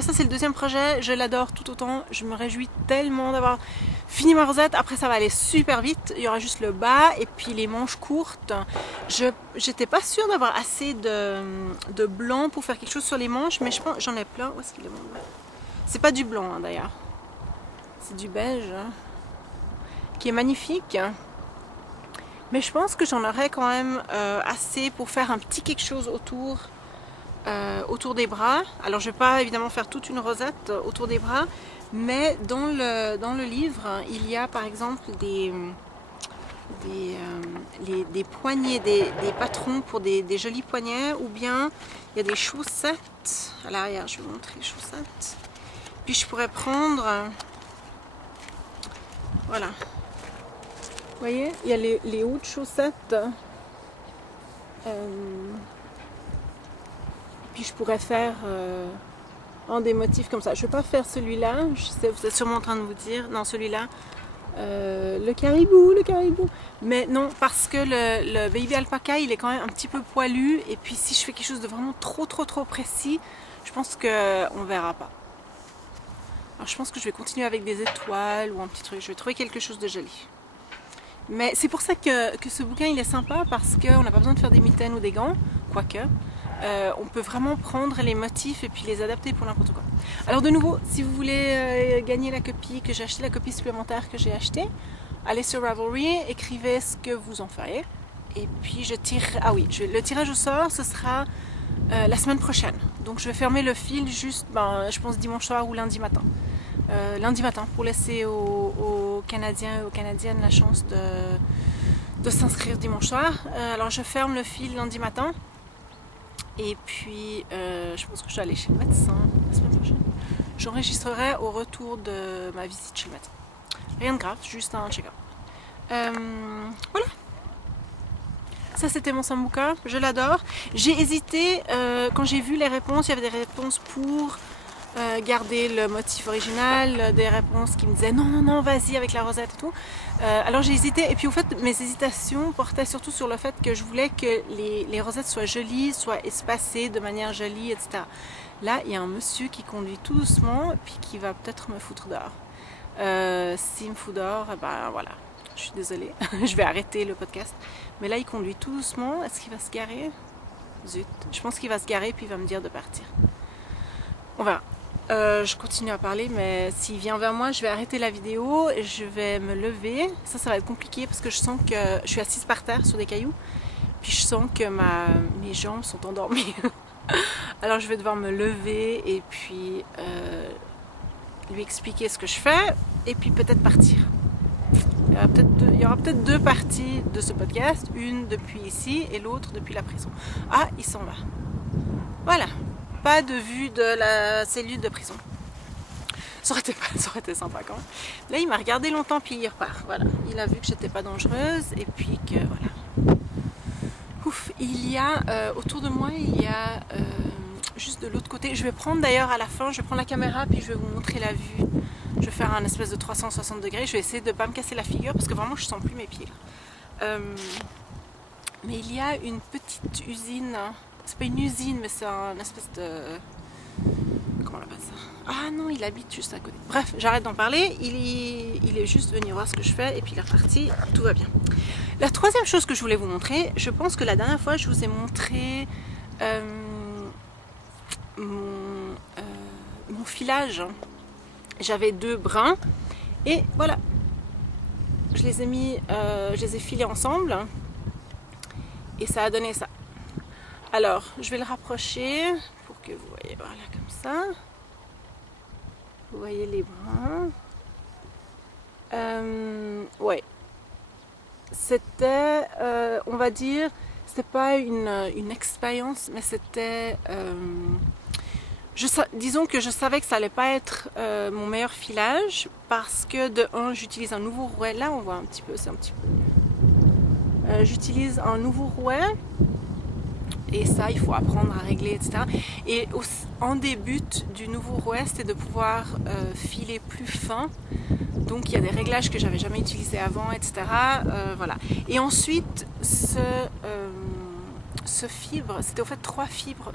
ça c'est le deuxième projet, je l'adore tout autant, je me réjouis tellement d'avoir fini ma rosette. Après ça va aller super vite, il y aura juste le bas et puis les manches courtes. J'étais pas sûre d'avoir assez de blanc pour faire quelque chose sur les manches, mais je pense j'en ai plein. Où est-ce qu'il est mon blanc? C'est pas du blanc hein, d'ailleurs, c'est du beige hein, qui est magnifique. Mais je pense que j'en aurai quand même assez pour faire un petit quelque chose autour des bras. Alors je ne vais pas évidemment faire toute une rosette autour des bras, mais dans le livre, il y a par exemple des poignets, des patrons pour des jolis poignets, ou bien il y a des chaussettes. À l'arrière, je vais vous montrer les chaussettes. Puis je pourrais prendre... voilà. Vous voyez, il y a les hautes chaussettes. Puis je pourrais faire en des motifs comme ça. Je ne vais pas faire celui-là, je sais, vous êtes sûrement en train de vous dire, non celui-là, le caribou. Mais non, parce que le baby alpaca, il est quand même un petit peu poilu. Et puis si je fais quelque chose de vraiment trop précis, je pense qu'on ne verra pas. Alors je pense que je vais continuer avec des étoiles ou un petit truc. Je vais trouver quelque chose de joli. Mais c'est pour ça que ce bouquin il est sympa, parce qu'on n'a pas besoin de faire des mitaines ou des gants, quoique. On peut vraiment prendre les motifs et puis les adapter pour n'importe quoi. Alors de nouveau, si vous voulez gagner la copie que j'ai achetée, la copie supplémentaire que j'ai achetée, allez sur Ravelry, écrivez ce que vous en ferez. Et puis je tire... Ah oui, le tirage au sort, ce sera la semaine prochaine. Donc je vais fermer le fil juste, je pense dimanche soir ou lundi matin. Lundi matin, pour laisser aux Canadiens et aux Canadiennes la chance de s'inscrire dimanche soir. Alors je ferme le fil lundi matin. Et puis, je pense que je vais aller chez le médecin la semaine prochaine. J'enregistrerai au retour de ma visite chez le médecin. Rien de grave, juste un check-up. Voilà. Ça, c'était mon sambuca. Je l'adore. J'ai hésité, quand j'ai vu les réponses, il y avait des réponses pour garder le motif original, des réponses qui me disaient non, vas-y avec la rosette et tout. Alors j'ai hésité, et puis au fait mes hésitations portaient surtout sur le fait que je voulais que les rosettes soient jolies, soient espacées de manière jolie, etc. Là il y a un monsieur qui conduit tout doucement, puis qui va peut-être me foutre dehors. S'il me fout dehors, ben voilà, je suis désolée, je vais arrêter le podcast. Mais là il conduit tout doucement, est-ce qu'il va se garer? Zut, je pense qu'il va se garer puis il va me dire de partir. On verra. Je continue à parler, mais s'il vient vers moi, je vais arrêter la vidéo, je vais me lever. Ça va être compliqué parce que je sens que je suis assise par terre sur des cailloux, puis je sens que mes jambes sont endormies. Alors je vais devoir me lever et puis lui expliquer ce que je fais et puis peut-être partir. Il y aura peut-être deux parties de ce podcast, une depuis ici et l'autre depuis la prison. Ah, il s'en va. Voilà. Pas de vue de la cellule de prison. Ça aurait été sympa quand même. Là, il m'a regardé longtemps, puis il repart. Voilà. Il a vu que j'étais pas dangereuse, et puis que voilà. Ouf, il y a autour de moi, il y a juste de l'autre côté. Je vais prendre d'ailleurs à la fin, je vais prendre la caméra, puis je vais vous montrer la vue. Je vais faire un espèce de 360 degrés. Je vais essayer de ne pas me casser la figure, parce que vraiment, je sens plus mes pieds. Mais il y a une petite usine. C'est pas une usine, mais c'est un espèce de... Comment on appelle ça? Ah non, il habite juste à côté. Bref, j'arrête d'en parler. Il est juste venu voir ce que je fais et puis il est reparti. Tout va bien. La troisième chose que je voulais vous montrer, je pense que la dernière fois, je vous ai montré mon filage. J'avais 2 brins et voilà. Je les ai filés ensemble et ça a donné ça. Alors, je vais le rapprocher pour que vous voyez, voilà, comme ça. Vous voyez les brins. Ouais. C'était, on va dire, c'était pas une expérience, mais c'était... disons que je savais que ça allait pas être mon meilleur filage, parce que de un, j'utilise un nouveau rouet. Là, on voit un petit peu, c'est un petit peu mieux. J'utilise un nouveau rouet. Et ça, il faut apprendre à régler, etc. Et en début du nouveau rouet, c'était de pouvoir filer plus fin. Donc, il y a des réglages que j'avais jamais utilisés avant, etc. Voilà. Et ensuite, ce fibre, c'était en fait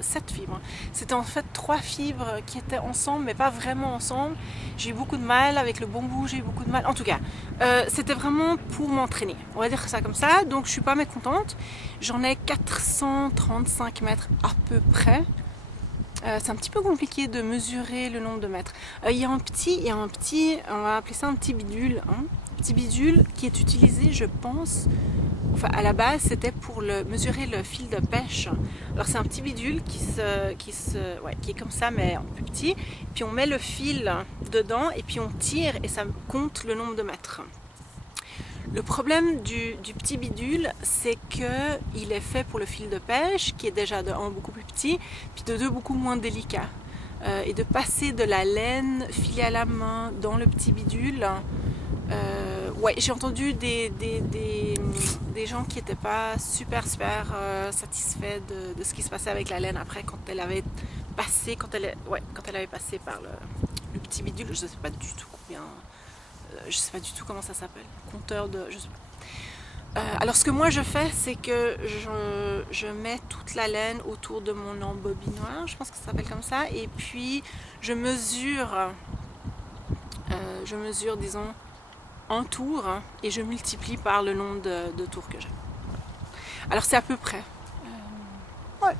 7 fibres. C'était en fait 3 fibres qui étaient ensemble, mais pas vraiment ensemble. J'ai eu beaucoup de mal avec le bambou, j'ai eu beaucoup de mal. En tout cas, c'était vraiment pour m'entraîner. On va dire ça comme ça. Donc je suis pas mécontente. J'en ai 435 mètres à peu près. C'est un petit peu compliqué de mesurer le nombre de mètres. Il y a un petit, on va appeler ça un petit bidule. Hein, petit bidule qui est utilisé, je pense. Enfin, à la base, c'était pour mesurer le fil de pêche. Alors, c'est un petit bidule qui est comme ça, mais un peu petit. Puis, on met le fil dedans et puis on tire et ça compte le nombre de mètres. Le problème du petit bidule, c'est qu'il est fait pour le fil de pêche, qui est déjà de 1 beaucoup plus petit, puis de 2 beaucoup moins délicat. Et de passer de la laine filée à la main dans le petit bidule... ouais, j'ai entendu des gens qui n'étaient pas super satisfaits de ce qui se passait avec la laine après quand elle avait passé, quand elle avait passé par le petit bidule. Je sais pas du tout combien, je sais pas du tout comment ça s'appelle, compteur de, je sais pas. Alors ce que moi je fais, c'est que je mets toute la laine autour de mon embobinoir, je pense que ça s'appelle comme ça, et puis je mesure, disons, un tour et je multiplie par le nombre de tours que j'ai. Alors c'est à peu près. Ouais.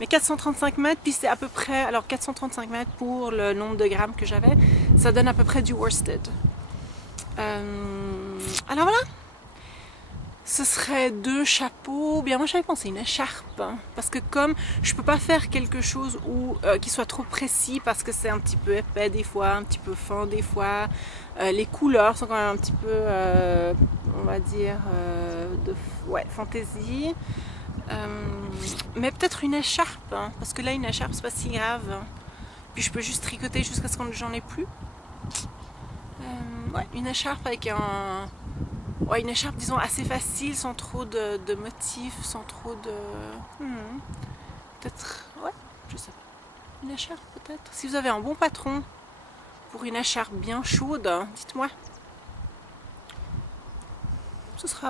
Mais 435 mètres, puis c'est à peu près. Alors 435 mètres pour le nombre de grammes que j'avais, ça donne à peu près du worsted. Alors voilà. Ce serait 2 chapeaux, bien moi j'avais pensé une écharpe, hein, parce que comme je peux pas faire quelque chose qui soit trop précis parce que c'est un petit peu épais des fois, un petit peu fin des fois, les couleurs sont quand même un petit peu, on va dire, fantaisie, mais peut-être une écharpe, hein, parce que là une écharpe c'est pas si grave, puis je peux juste tricoter jusqu'à ce que j'en ai plus. Une écharpe avec une écharpe, disons, assez facile, sans trop de motifs, sans trop de... Peut-être, je sais pas. Une écharpe, peut-être. Si vous avez un bon patron pour une écharpe bien chaude, dites-moi.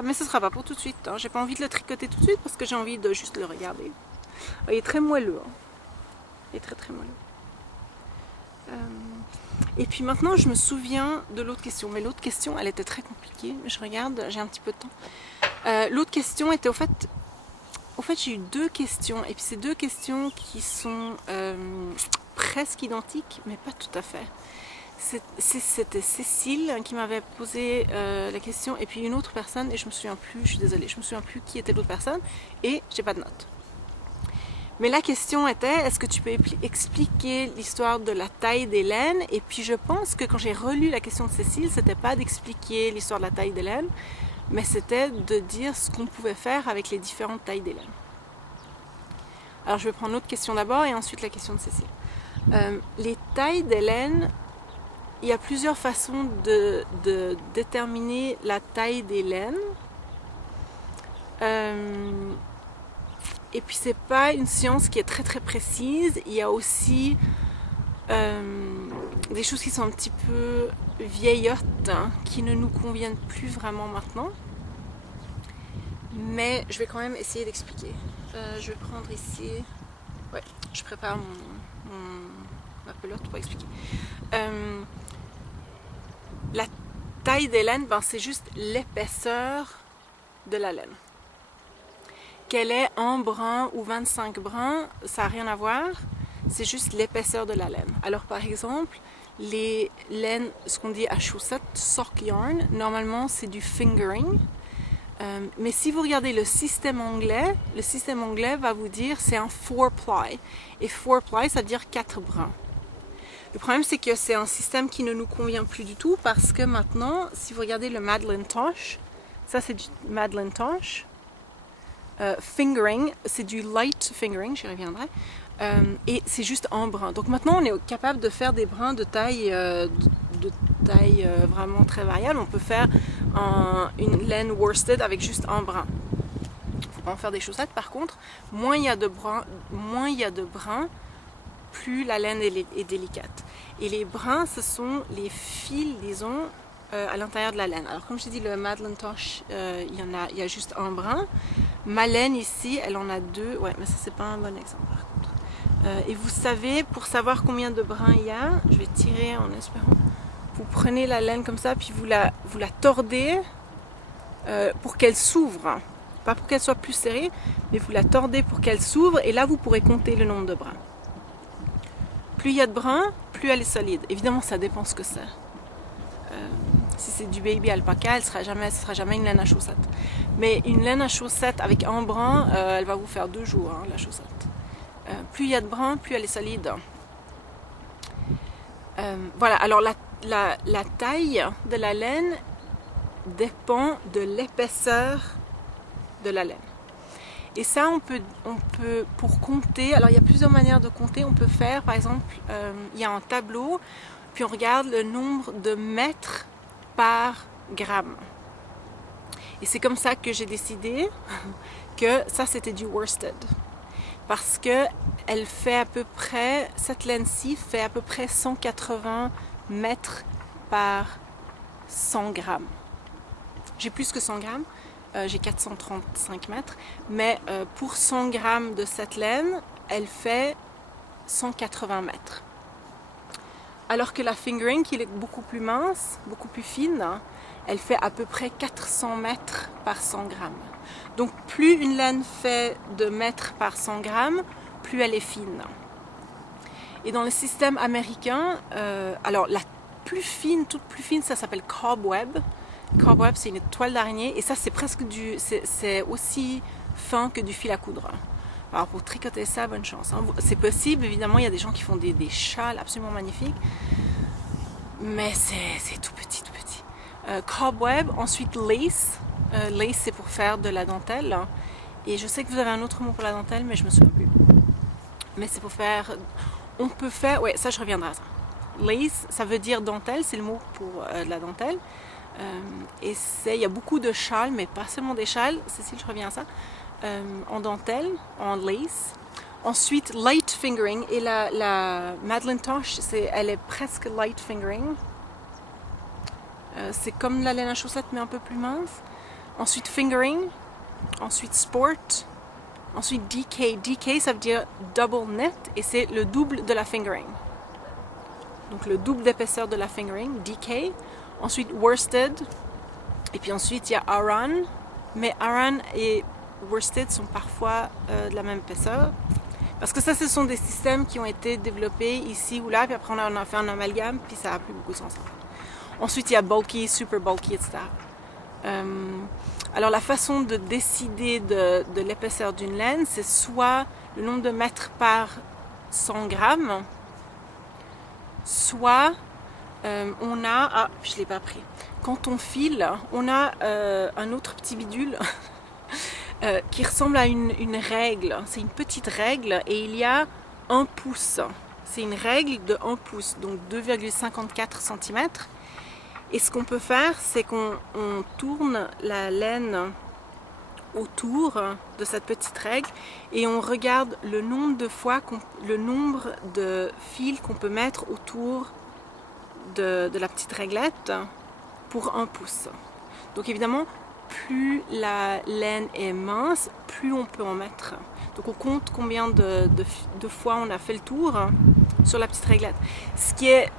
Mais ce sera pas pour tout de suite. Hein. J'ai pas envie de le tricoter tout de suite parce que j'ai envie de juste le regarder. Il est très moelleux. Hein. Il est très très moelleux. Et puis maintenant, je me souviens de l'autre question. Mais l'autre question, elle était très compliquée. Je regarde, j'ai un petit peu de temps. L'autre question était au fait, j'ai eu 2 questions. Et puis ces 2 questions qui sont presque identiques, mais pas tout à fait. C'était Cécile qui m'avait posé la question. Et puis une autre personne, et je me souviens plus, je suis désolée, je me souviens plus qui était l'autre personne. Et j'ai pas de notes. Mais la question était, est-ce que tu peux expliquer l'histoire de la taille des laines? Et puis je pense que quand j'ai relu la question de Cécile, c'était pas d'expliquer l'histoire de la taille des laines, mais c'était de dire ce qu'on pouvait faire avec les différentes tailles des laines. Alors je vais prendre l'autre question d'abord et ensuite la question de Cécile. Les tailles des laines, il y a plusieurs façons de déterminer la taille des laines. Et puis c'est pas une science qui est très très précise. Il y a aussi des choses qui sont un petit peu vieillottes, hein, qui ne nous conviennent plus vraiment maintenant. Mais je vais quand même essayer d'expliquer. Je vais prendre ici... Ouais, je prépare ma pelote pour expliquer. La taille des laines, c'est juste l'épaisseur de la laine. Qu'elle ait 1 brin ou 25 brins, ça n'a rien à voir, c'est juste l'épaisseur de la laine. Alors par exemple, les laines, ce qu'on dit à chaussette, sock yarn, normalement c'est du fingering. Mais si vous regardez le système anglais va vous dire c'est un 4-ply. Et 4-ply, ça veut dire 4 brins. Le problème, c'est que c'est un système qui ne nous convient plus du tout parce que maintenant, si vous regardez le Madelinetosh, ça c'est du Madelinetosh. Fingering, c'est du light fingering, j'y reviendrai, et c'est juste un brin. Donc maintenant on est capable de faire des brins de taille, vraiment très variable. On peut faire une laine worsted avec juste un brin. Il ne faut pas en faire des chaussettes par contre. Moins il y a de brins, plus la laine est délicate. Et les brins, ce sont les fils, disons, à l'intérieur de la laine. Alors comme je t'ai dit, le Madelinetosh, il y a juste un brin. Ma laine ici, elle en a 2. Ouais, mais ça c'est pas un bon exemple par contre. Et vous savez, pour savoir combien de brins il y a, je vais tirer en espérant. Vous prenez la laine comme ça, puis vous la tordez pour qu'elle s'ouvre. Pas pour qu'elle soit plus serrée, mais vous la tordez pour qu'elle s'ouvre, et là vous pourrez compter le nombre de brins. Plus il y a de brins, plus elle est solide. Évidemment, ça dépend ce que c'est. Si c'est du baby alpaca, ce sera jamais une laine à chaussettes. Mais une laine à chaussettes avec un brin, elle va vous faire 2 jours, hein, la chaussette. Plus il y a de brins, plus elle est solide. Voilà, alors la taille de la laine dépend de l'épaisseur de la laine. Et ça, on peut pour compter, alors il y a plusieurs manières de compter. On peut faire, par exemple, il y a un tableau, puis on regarde le nombre de mètres par gramme. Et c'est comme ça que j'ai décidé que ça, c'était du worsted. Parce que elle fait à peu près, cette laine-ci fait à peu près 180 mètres par 100 grammes. J'ai plus que 100 grammes, j'ai 435 mètres, mais pour 100 grammes de cette laine, elle fait 180 mètres. Alors que la fingering, qui est beaucoup plus mince, beaucoup plus fine, elle fait à peu près 400 mètres par 100 grammes. Donc plus une laine fait de mètres par 100 grammes, plus elle est fine. Et dans le système américain, alors la plus fine, toute plus fine, ça s'appelle cobweb. Cobweb, c'est une toile d'araignée, et ça c'est presque c'est aussi fin que du fil à coudre. Alors pour tricoter ça, bonne chance. Hein. C'est possible, évidemment, il y a des gens qui font des châles absolument magnifiques, mais c'est tout petit, tout petit. Cobweb, ensuite lace. Lace, c'est pour faire de la dentelle. Et je sais que vous avez un autre mot pour la dentelle, mais je me souviens plus. Mais c'est pour faire... On peut faire... Ouais, ça je reviendrai à ça. Lace, ça veut dire dentelle, c'est le mot pour la dentelle. Et il y a beaucoup de châles, mais pas seulement des châles. Cécile, je reviens à ça. En dentelle, en lace. Ensuite, light fingering. Et la Madeleine Tosh, elle est presque light fingering. C'est comme la laine à chaussettes, mais un peu plus mince. Ensuite, fingering. Ensuite, sport. Ensuite, DK. DK, ça veut dire double knit. Et c'est le double de la fingering. Donc, le double d'épaisseur de la fingering, DK. Ensuite, worsted. Et puis ensuite, il y a Aran. Mais Aran et worsted sont parfois de la même épaisseur. Parce que ça, ce sont des systèmes qui ont été développés ici ou là. Puis après, on a fait un amalgame. Puis ça n'a plus beaucoup de sens. Ensuite, il y a bulky, super bulky, etc. Alors, la façon de décider de l'épaisseur d'une laine, c'est soit le nombre de mètres par 100 grammes, soit on a... Ah, je ne l'ai pas pris. Quand on file, on a un autre petit bidule qui ressemble à une règle. C'est une petite règle et il y a 1 pouce. C'est une règle de 1 pouce, donc 2,54 cm. Et ce qu'on peut faire, c'est qu'on tourne la laine autour de cette petite règle et on regarde le nombre de fois, le nombre de fils qu'on peut mettre autour de la petite réglette pour 1 pouce. Donc évidemment, plus la laine est mince, plus on peut en mettre. Donc on compte combien de fois on a fait le tour sur la petite réglette. Ce qui est...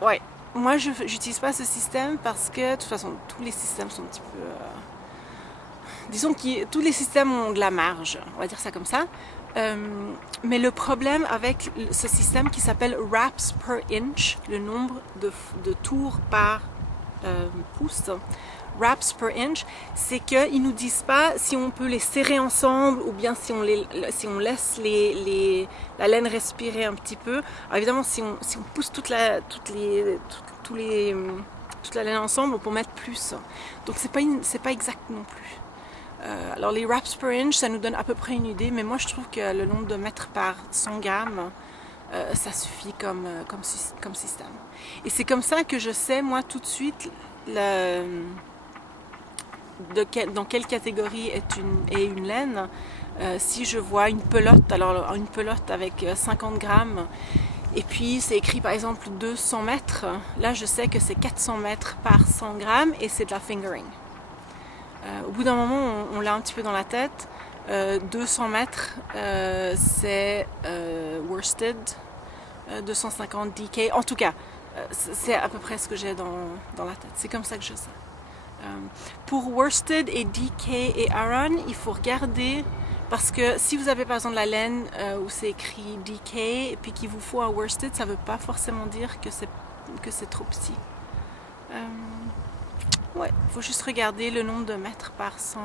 Ouais, moi je n'utilise pas ce système parce que de toute façon tous les systèmes sont un petit peu... disons que tous les systèmes ont de la marge, on va dire ça comme ça. Mais le problème avec ce système qui s'appelle wraps per inch, le nombre de tours par pouce, wraps per inch, c'est qu'ils ne nous disent pas si on peut les serrer ensemble ou bien si on laisse la laine respirer un petit peu. Alors évidemment, si on pousse toute la laine ensemble, on peut mettre plus. Donc c'est pas exact non plus. Alors les wraps per inch, ça nous donne à peu près une idée, mais moi je trouve que le nombre de mètres par 100 grammes, ça suffit comme système. Et c'est comme ça que je sais, moi, tout de suite, dans quelle catégorie est une laine. Si je vois une pelote, alors une pelote avec 50 grammes, et puis c'est écrit par exemple 200 mètres, là je sais que c'est 400 mètres par 100 grammes et c'est de la fingering. Au bout d'un moment, on l'a un petit peu dans la tête. 200 mètres, c'est worsted. 250 DK. En tout cas, c'est à peu près ce que j'ai dans la tête. C'est comme ça que je sais. Pour worsted et DK et Aran, il faut regarder parce que si vous avez par exemple la laine où c'est écrit DK et puis qu'il vous faut un worsted, ça ne veut pas forcément dire que c'est trop petit. Ouais, il faut juste regarder le nombre de mètres par 100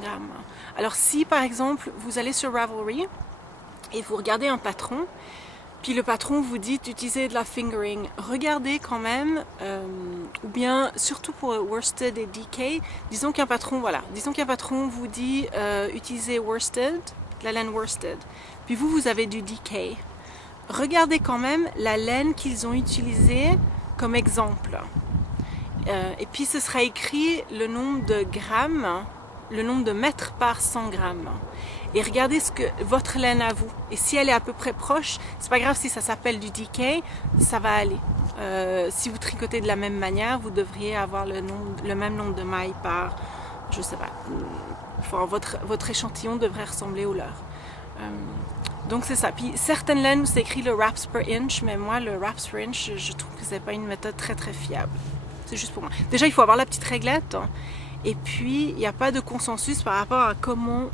grammes. Alors si par exemple vous allez sur Ravelry et vous regardez un patron, puis le patron vous dit d'utiliser de la fingering, regardez quand même, ou bien surtout pour worsted et DK, disons qu'un patron vous dit utilisez worsted, la laine worsted, puis vous avez du DK. Regardez quand même la laine qu'ils ont utilisée comme exemple. Et puis ce sera écrit le nombre de grammes, le nombre de mètres par 100 grammes. Et regardez ce que votre laine a vous. Et si elle est à peu près proche, c'est pas grave si ça s'appelle du DK, ça va aller. Si vous tricotez de la même manière, vous devriez avoir le même nombre de mailles par, je sais pas, enfin, votre échantillon devrait ressembler au leur. Donc c'est ça. Puis certaines laines, c'est écrit le wraps per inch, mais moi le wraps per inch, je trouve que c'est pas une méthode très très fiable. C'est juste pour moi. Déjà, il faut avoir la petite réglette. Et puis, il n'y a pas de consensus par rapport à comment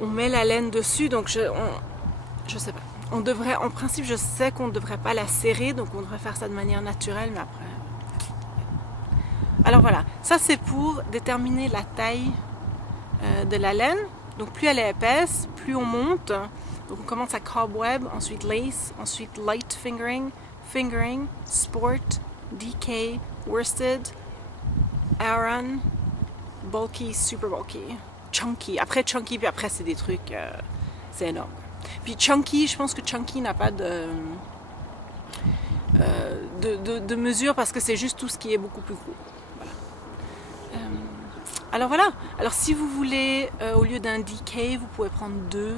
on met la laine dessus. Donc, je sais pas. On devrait, en principe, je sais qu'on ne devrait pas la serrer. Donc, on devrait faire ça de manière naturelle. Mais après... Alors, voilà. Ça, c'est pour déterminer la taille de la laine. Donc, plus elle est épaisse, plus on monte. Donc, on commence à cobweb, ensuite lace, ensuite light fingering, sport, DK, worsted, Aran, bulky, super bulky, chunky. Après chunky, puis après c'est des trucs, c'est énorme. Puis chunky, je pense que chunky n'a pas de mesure parce que c'est juste tout ce qui est beaucoup plus gros. Voilà. Alors voilà. Alors si vous voulez, au lieu d'un DK, vous pouvez prendre 2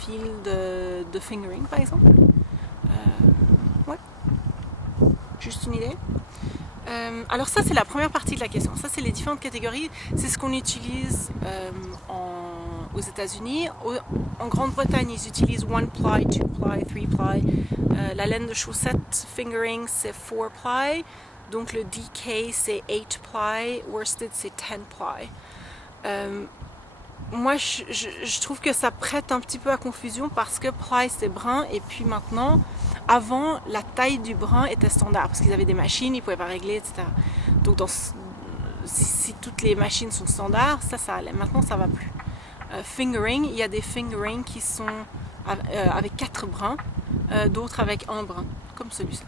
fils de fingering par exemple. Ouais. Juste une idée. Alors ça c'est la première partie de la question, ça c'est les différentes catégories, c'est ce qu'on utilise aux États-Unis. En Grande-Bretagne ils utilisent 1 ply, 2 ply, 3 ply, la laine de chaussette fingering c'est 4 ply, donc le DK c'est 8 ply, worsted c'est 10 ply. Moi je trouve que ça prête un petit peu à confusion parce que ply c'est brin et puis maintenant, avant la taille du brin était standard parce qu'ils avaient des machines, ils pouvaient pas régler, etc. Donc si toutes les machines sont standards, ça allait. Maintenant ça va plus. Fingering, il y a des fingering qui sont avec 4 brins, d'autres avec 1 brin, comme celui-là.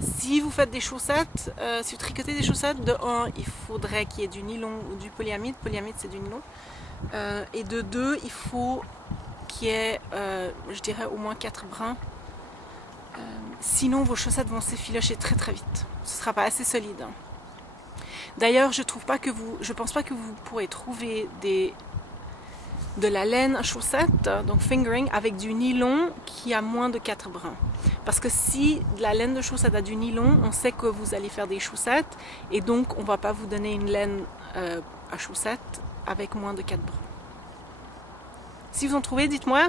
Si vous faites des chaussettes, si vous tricotez des chaussettes, de 1, il faudrait qu'il y ait du nylon ou du polyamide. Polyamide, c'est du nylon. Et de 2, il faut qu'il y ait, je dirais, au moins 4 brins. Sinon, vos chaussettes vont s'effilocher très très vite. Ce ne sera pas assez solide. D'ailleurs, je pense pas que vous pourrez trouver de la laine à chaussettes, donc fingering, avec du nylon qui a moins de 4 brins. Parce que si la laine de chaussette a du nylon, on sait que vous allez faire des chaussettes et donc on ne va pas vous donner une laine à chaussettes avec moins de 4 brins. Si vous en trouvez, dites-moi,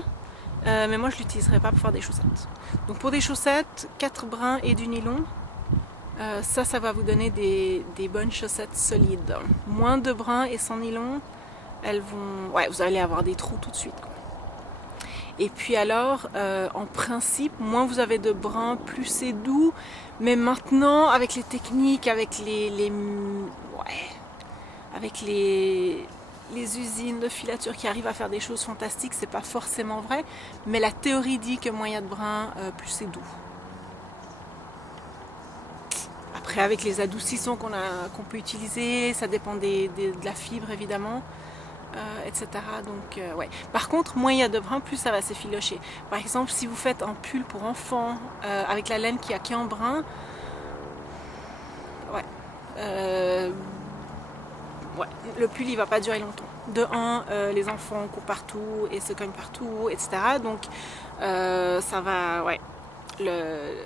mais moi je ne l'utiliserai pas pour faire des chaussettes. Donc pour des chaussettes, 4 brins et du nylon, ça va vous donner des bonnes chaussettes solides. Moins de brins et sans nylon, vous allez avoir des trous tout de suite, quoi. Et puis alors, en principe, moins vous avez de brins, plus c'est doux. Mais maintenant, avec les techniques, avec les usines de filature qui arrivent à faire des choses fantastiques, c'est pas forcément vrai. Mais la théorie dit que moins il y a de brins, plus c'est doux. Après, avec les adoucissants qu'on peut utiliser, ça dépend de la fibre évidemment. Etc. Donc, ouais. Par contre, moins il y a de brins, plus ça va s'effilocher. Par exemple, si vous faites un pull pour enfants avec la laine qui a qu'un brin, le pull il va pas durer longtemps. De 1, les enfants courent partout et se cognent partout, etc. Donc, ça va,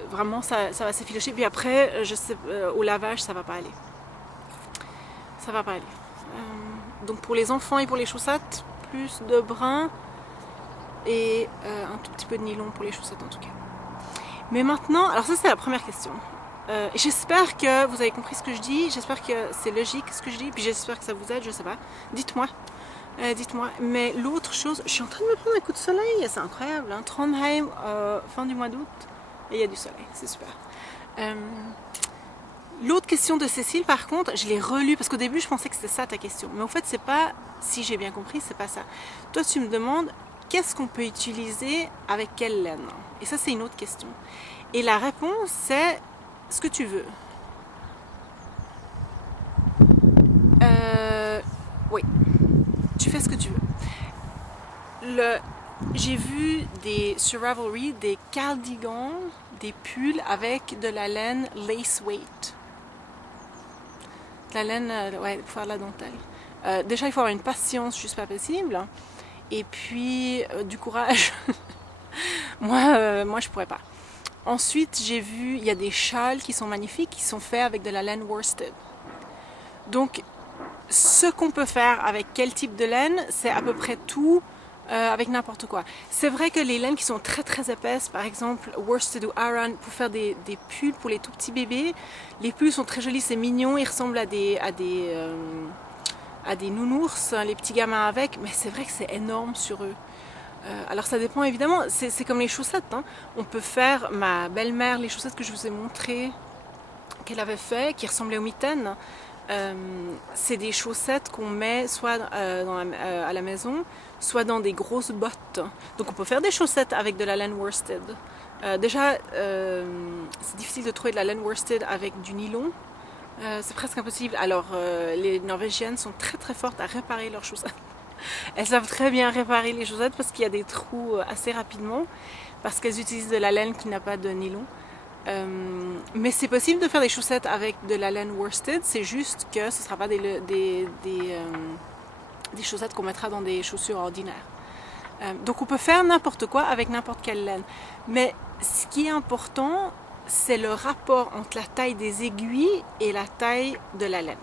vraiment ça va s'effilocher. Puis après, au lavage, ça va pas aller. ça va pas aller. Donc pour les enfants et pour les chaussettes, plus de brun et un tout petit peu de nylon pour les chaussettes en tout cas. Mais maintenant, alors ça c'est la première question. J'espère que vous avez compris ce que je dis, j'espère que c'est logique ce que je dis, puis j'espère que ça vous aide, je sais pas. Dites-moi. Dites-moi. Mais l'autre chose, je suis en train de me prendre un coup de soleil, c'est incroyable. Hein? Trondheim, fin du mois d'août, et il y a du soleil, c'est super. L'autre question de Cécile, par contre, je l'ai relue parce qu'au début je pensais que c'était ça ta question. Mais en fait, c'est pas, si j'ai bien compris, c'est pas ça. Toi, tu me demandes qu'est-ce qu'on peut utiliser avec quelle laine. Et ça, c'est une autre question. Et la réponse, c'est ce que tu veux. Oui, tu fais ce que tu veux. J'ai vu sur Ravelry des cardigans, des pulls avec de la laine lace weight. La laine, ouais, pour faire de la dentelle. Déjà, il faut avoir une patience juste pas possible. Et puis, du courage. moi, je pourrais pas. Ensuite, j'ai vu, il y a des châles qui sont magnifiques, qui sont faits avec de la laine worsted. Donc, ce qu'on peut faire avec quel type de laine, c'est à peu près tout avec n'importe quoi. C'est vrai que les laines qui sont très très épaisses, par exemple worsted ou aran, pour faire des pulls pour les tout petits bébés, les pulls sont très jolis, c'est mignon, ils ressemblent à des nounours, les petits gamins avec, mais c'est vrai que c'est énorme sur eux. Alors ça dépend évidemment, c'est comme les chaussettes. Hein. On peut faire, ma belle-mère, les chaussettes que je vous ai montrées, qu'elle avait fait, qui ressemblaient aux mitaines, c'est des chaussettes qu'on met soit à la maison, soit dans des grosses bottes. Donc on peut faire des chaussettes avec de la laine worsted. Déjà, c'est difficile de trouver de la laine worsted avec du nylon. C'est presque impossible. Alors les Norvégiennes sont très très fortes à réparer leurs chaussettes. Elles savent très bien réparer les chaussettes parce qu'il y a des trous assez rapidement, parce qu'elles utilisent de la laine qui n'a pas de nylon. Mais c'est possible de faire des chaussettes avec de la laine worsted, c'est juste que ce ne sera pas des chaussettes qu'on mettra dans des chaussures ordinaires. Donc on peut faire n'importe quoi avec n'importe quelle laine. Mais ce qui est important, c'est le rapport entre la taille des aiguilles et la taille de la laine.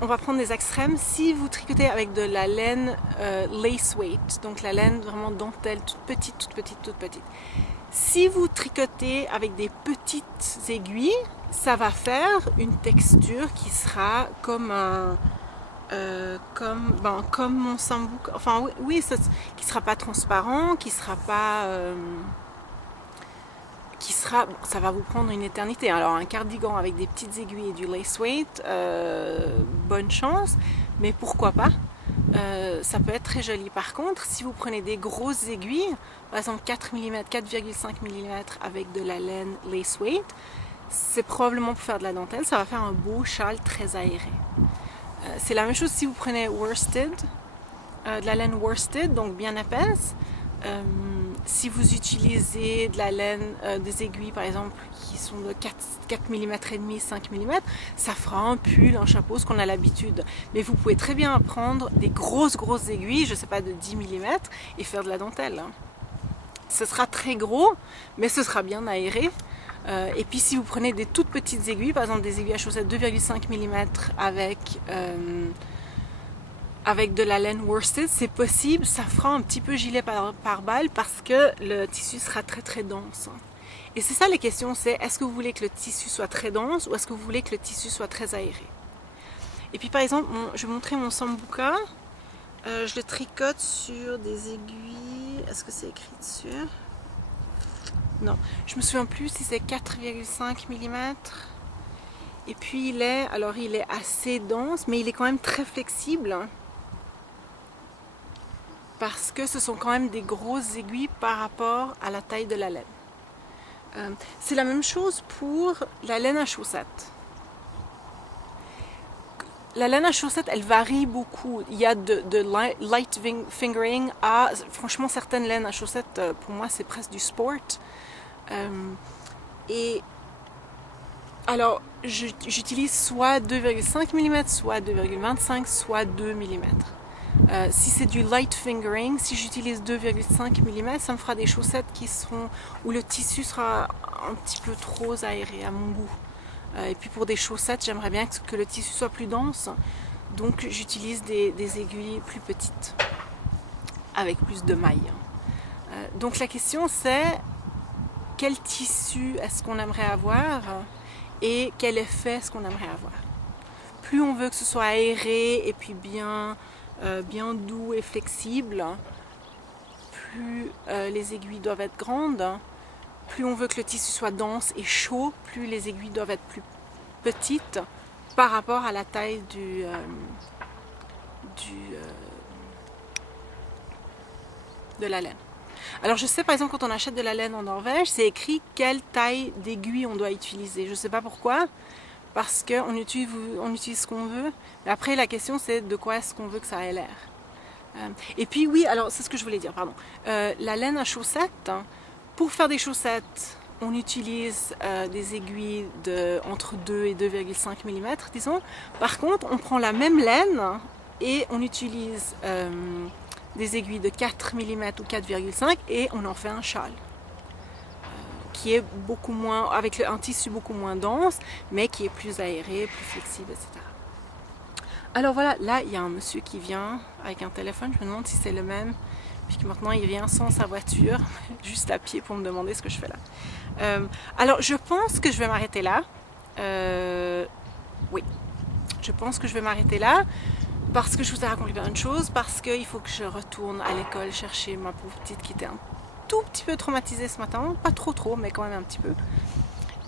On va prendre des extrêmes, si vous tricotez avec de la laine lace weight, donc la laine vraiment dentelle, toute petite. Si vous tricotez avec des petites aiguilles, ça va faire une texture qui sera comme mon sambuca. Enfin oui, qui sera pas transparent, qui sera pas... ça va vous prendre une éternité. Alors un cardigan avec des petites aiguilles et du lace weight, bonne chance, mais pourquoi pas, ça peut être très joli. Par contre, si vous prenez des grosses aiguilles, par exemple 4 mm, 4,5 mm avec de la laine lace weight, c'est probablement pour faire de la dentelle, ça va faire un beau châle très aéré. C'est la même chose si vous prenez worsted, de la laine worsted, donc bien épaisse. Si vous utilisez de la laine, des aiguilles par exemple qui sont de 4 mm et demi, 5 mm, ça fera un pull, un chapeau, ce qu'on a l'habitude. Mais vous pouvez très bien prendre des grosses aiguilles, je sais pas, de 10 mm et faire de la dentelle. Ce sera très gros, mais ce sera bien aéré. Et puis si vous prenez des toutes petites aiguilles, par exemple des aiguilles à chaussettes 2,5 mm avec de la laine worsted, c'est possible, ça fera un petit peu gilet par balle parce que le tissu sera très très dense. Et c'est ça la question, c'est est-ce que vous voulez que le tissu soit très dense ou est-ce que vous voulez que le tissu soit très aéré? Et puis par exemple, je vais montrer mon sambuca, je le tricote sur des aiguilles, est-ce que c'est écrit dessus? Non, je me souviens plus si c'est 4,5 mm. Et puis il est assez dense, mais il est quand même très flexible. Parce que ce sont quand même des grosses aiguilles par rapport à la taille de la laine. C'est la même chose pour la laine à chaussettes. La laine à chaussettes, elle varie beaucoup. Il y a de light fingering à... Franchement, certaines laines à chaussettes, pour moi, c'est presque du sport. Et alors, j'utilise soit 2,5 mm, soit 2,25 mm, soit 2 mm. Si c'est du light fingering, si j'utilise 2,5 mm, ça me fera des chaussettes où le tissu sera un petit peu trop aéré à mon goût. Et puis pour des chaussettes, j'aimerais bien que le tissu soit plus dense. Donc j'utilise des aiguilles plus petites, avec plus de mailles. Donc la question c'est, quel tissu est-ce qu'on aimerait avoir et quel effet est-ce qu'on aimerait avoir. Plus on veut que ce soit aéré et puis bien doux et flexible, plus les aiguilles doivent être grandes. Plus on veut que le tissu soit dense et chaud, plus les aiguilles doivent être plus petites par rapport à la taille de la laine. Alors je sais par exemple quand on achète de la laine en Norvège, c'est écrit quelle taille d'aiguille on doit utiliser. Je ne sais pas pourquoi, parce qu'on utilise ce qu'on veut. Mais après la question c'est de quoi est-ce qu'on veut que ça ait l'air. Et puis oui, alors c'est ce que je voulais dire, pardon. La laine à chaussettes, pour faire des chaussettes, on utilise des aiguilles entre 2 et 2,5 mm, disons. Par contre, on prend la même laine et on utilise des aiguilles de 4 mm ou 4,5 et on en fait un châle. Qui est beaucoup moins, avec un tissu beaucoup moins dense, mais qui est plus aéré, plus flexible, etc. Alors voilà, là il y a un monsieur qui vient avec un téléphone, je me demande si c'est le même, puis maintenant il vient sans sa voiture, juste à pied pour me demander ce que je fais là. Alors je pense que je vais m'arrêter là. Oui, je pense que je vais m'arrêter là, parce que je vous ai raconté plein de choses, parce qu'il faut que je retourne à l'école chercher ma pauvre petite qui était un tout petit peu traumatisée ce matin, pas trop, mais quand même un petit peu.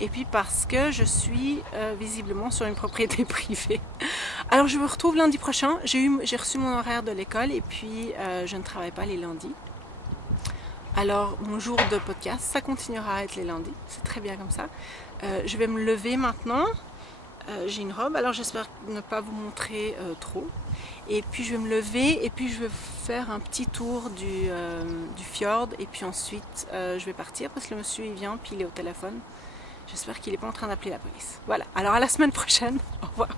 Et puis parce que je suis visiblement sur une propriété privée. Alors je vous retrouve lundi prochain. J'ai reçu mon horaire de l'école et puis je ne travaille pas les lundis. Alors mon jour de podcast, ça continuera à être les lundis. C'est très bien comme ça. Je vais me lever maintenant. J'ai une robe, alors j'espère ne pas vous montrer trop. Et puis je vais me lever et puis je vais faire un petit tour du fjord. Et puis ensuite je vais partir parce que le monsieur il vient puis il est au téléphone. J'espère qu'il n'est pas en train d'appeler la police. Voilà, alors à la semaine prochaine. Au revoir.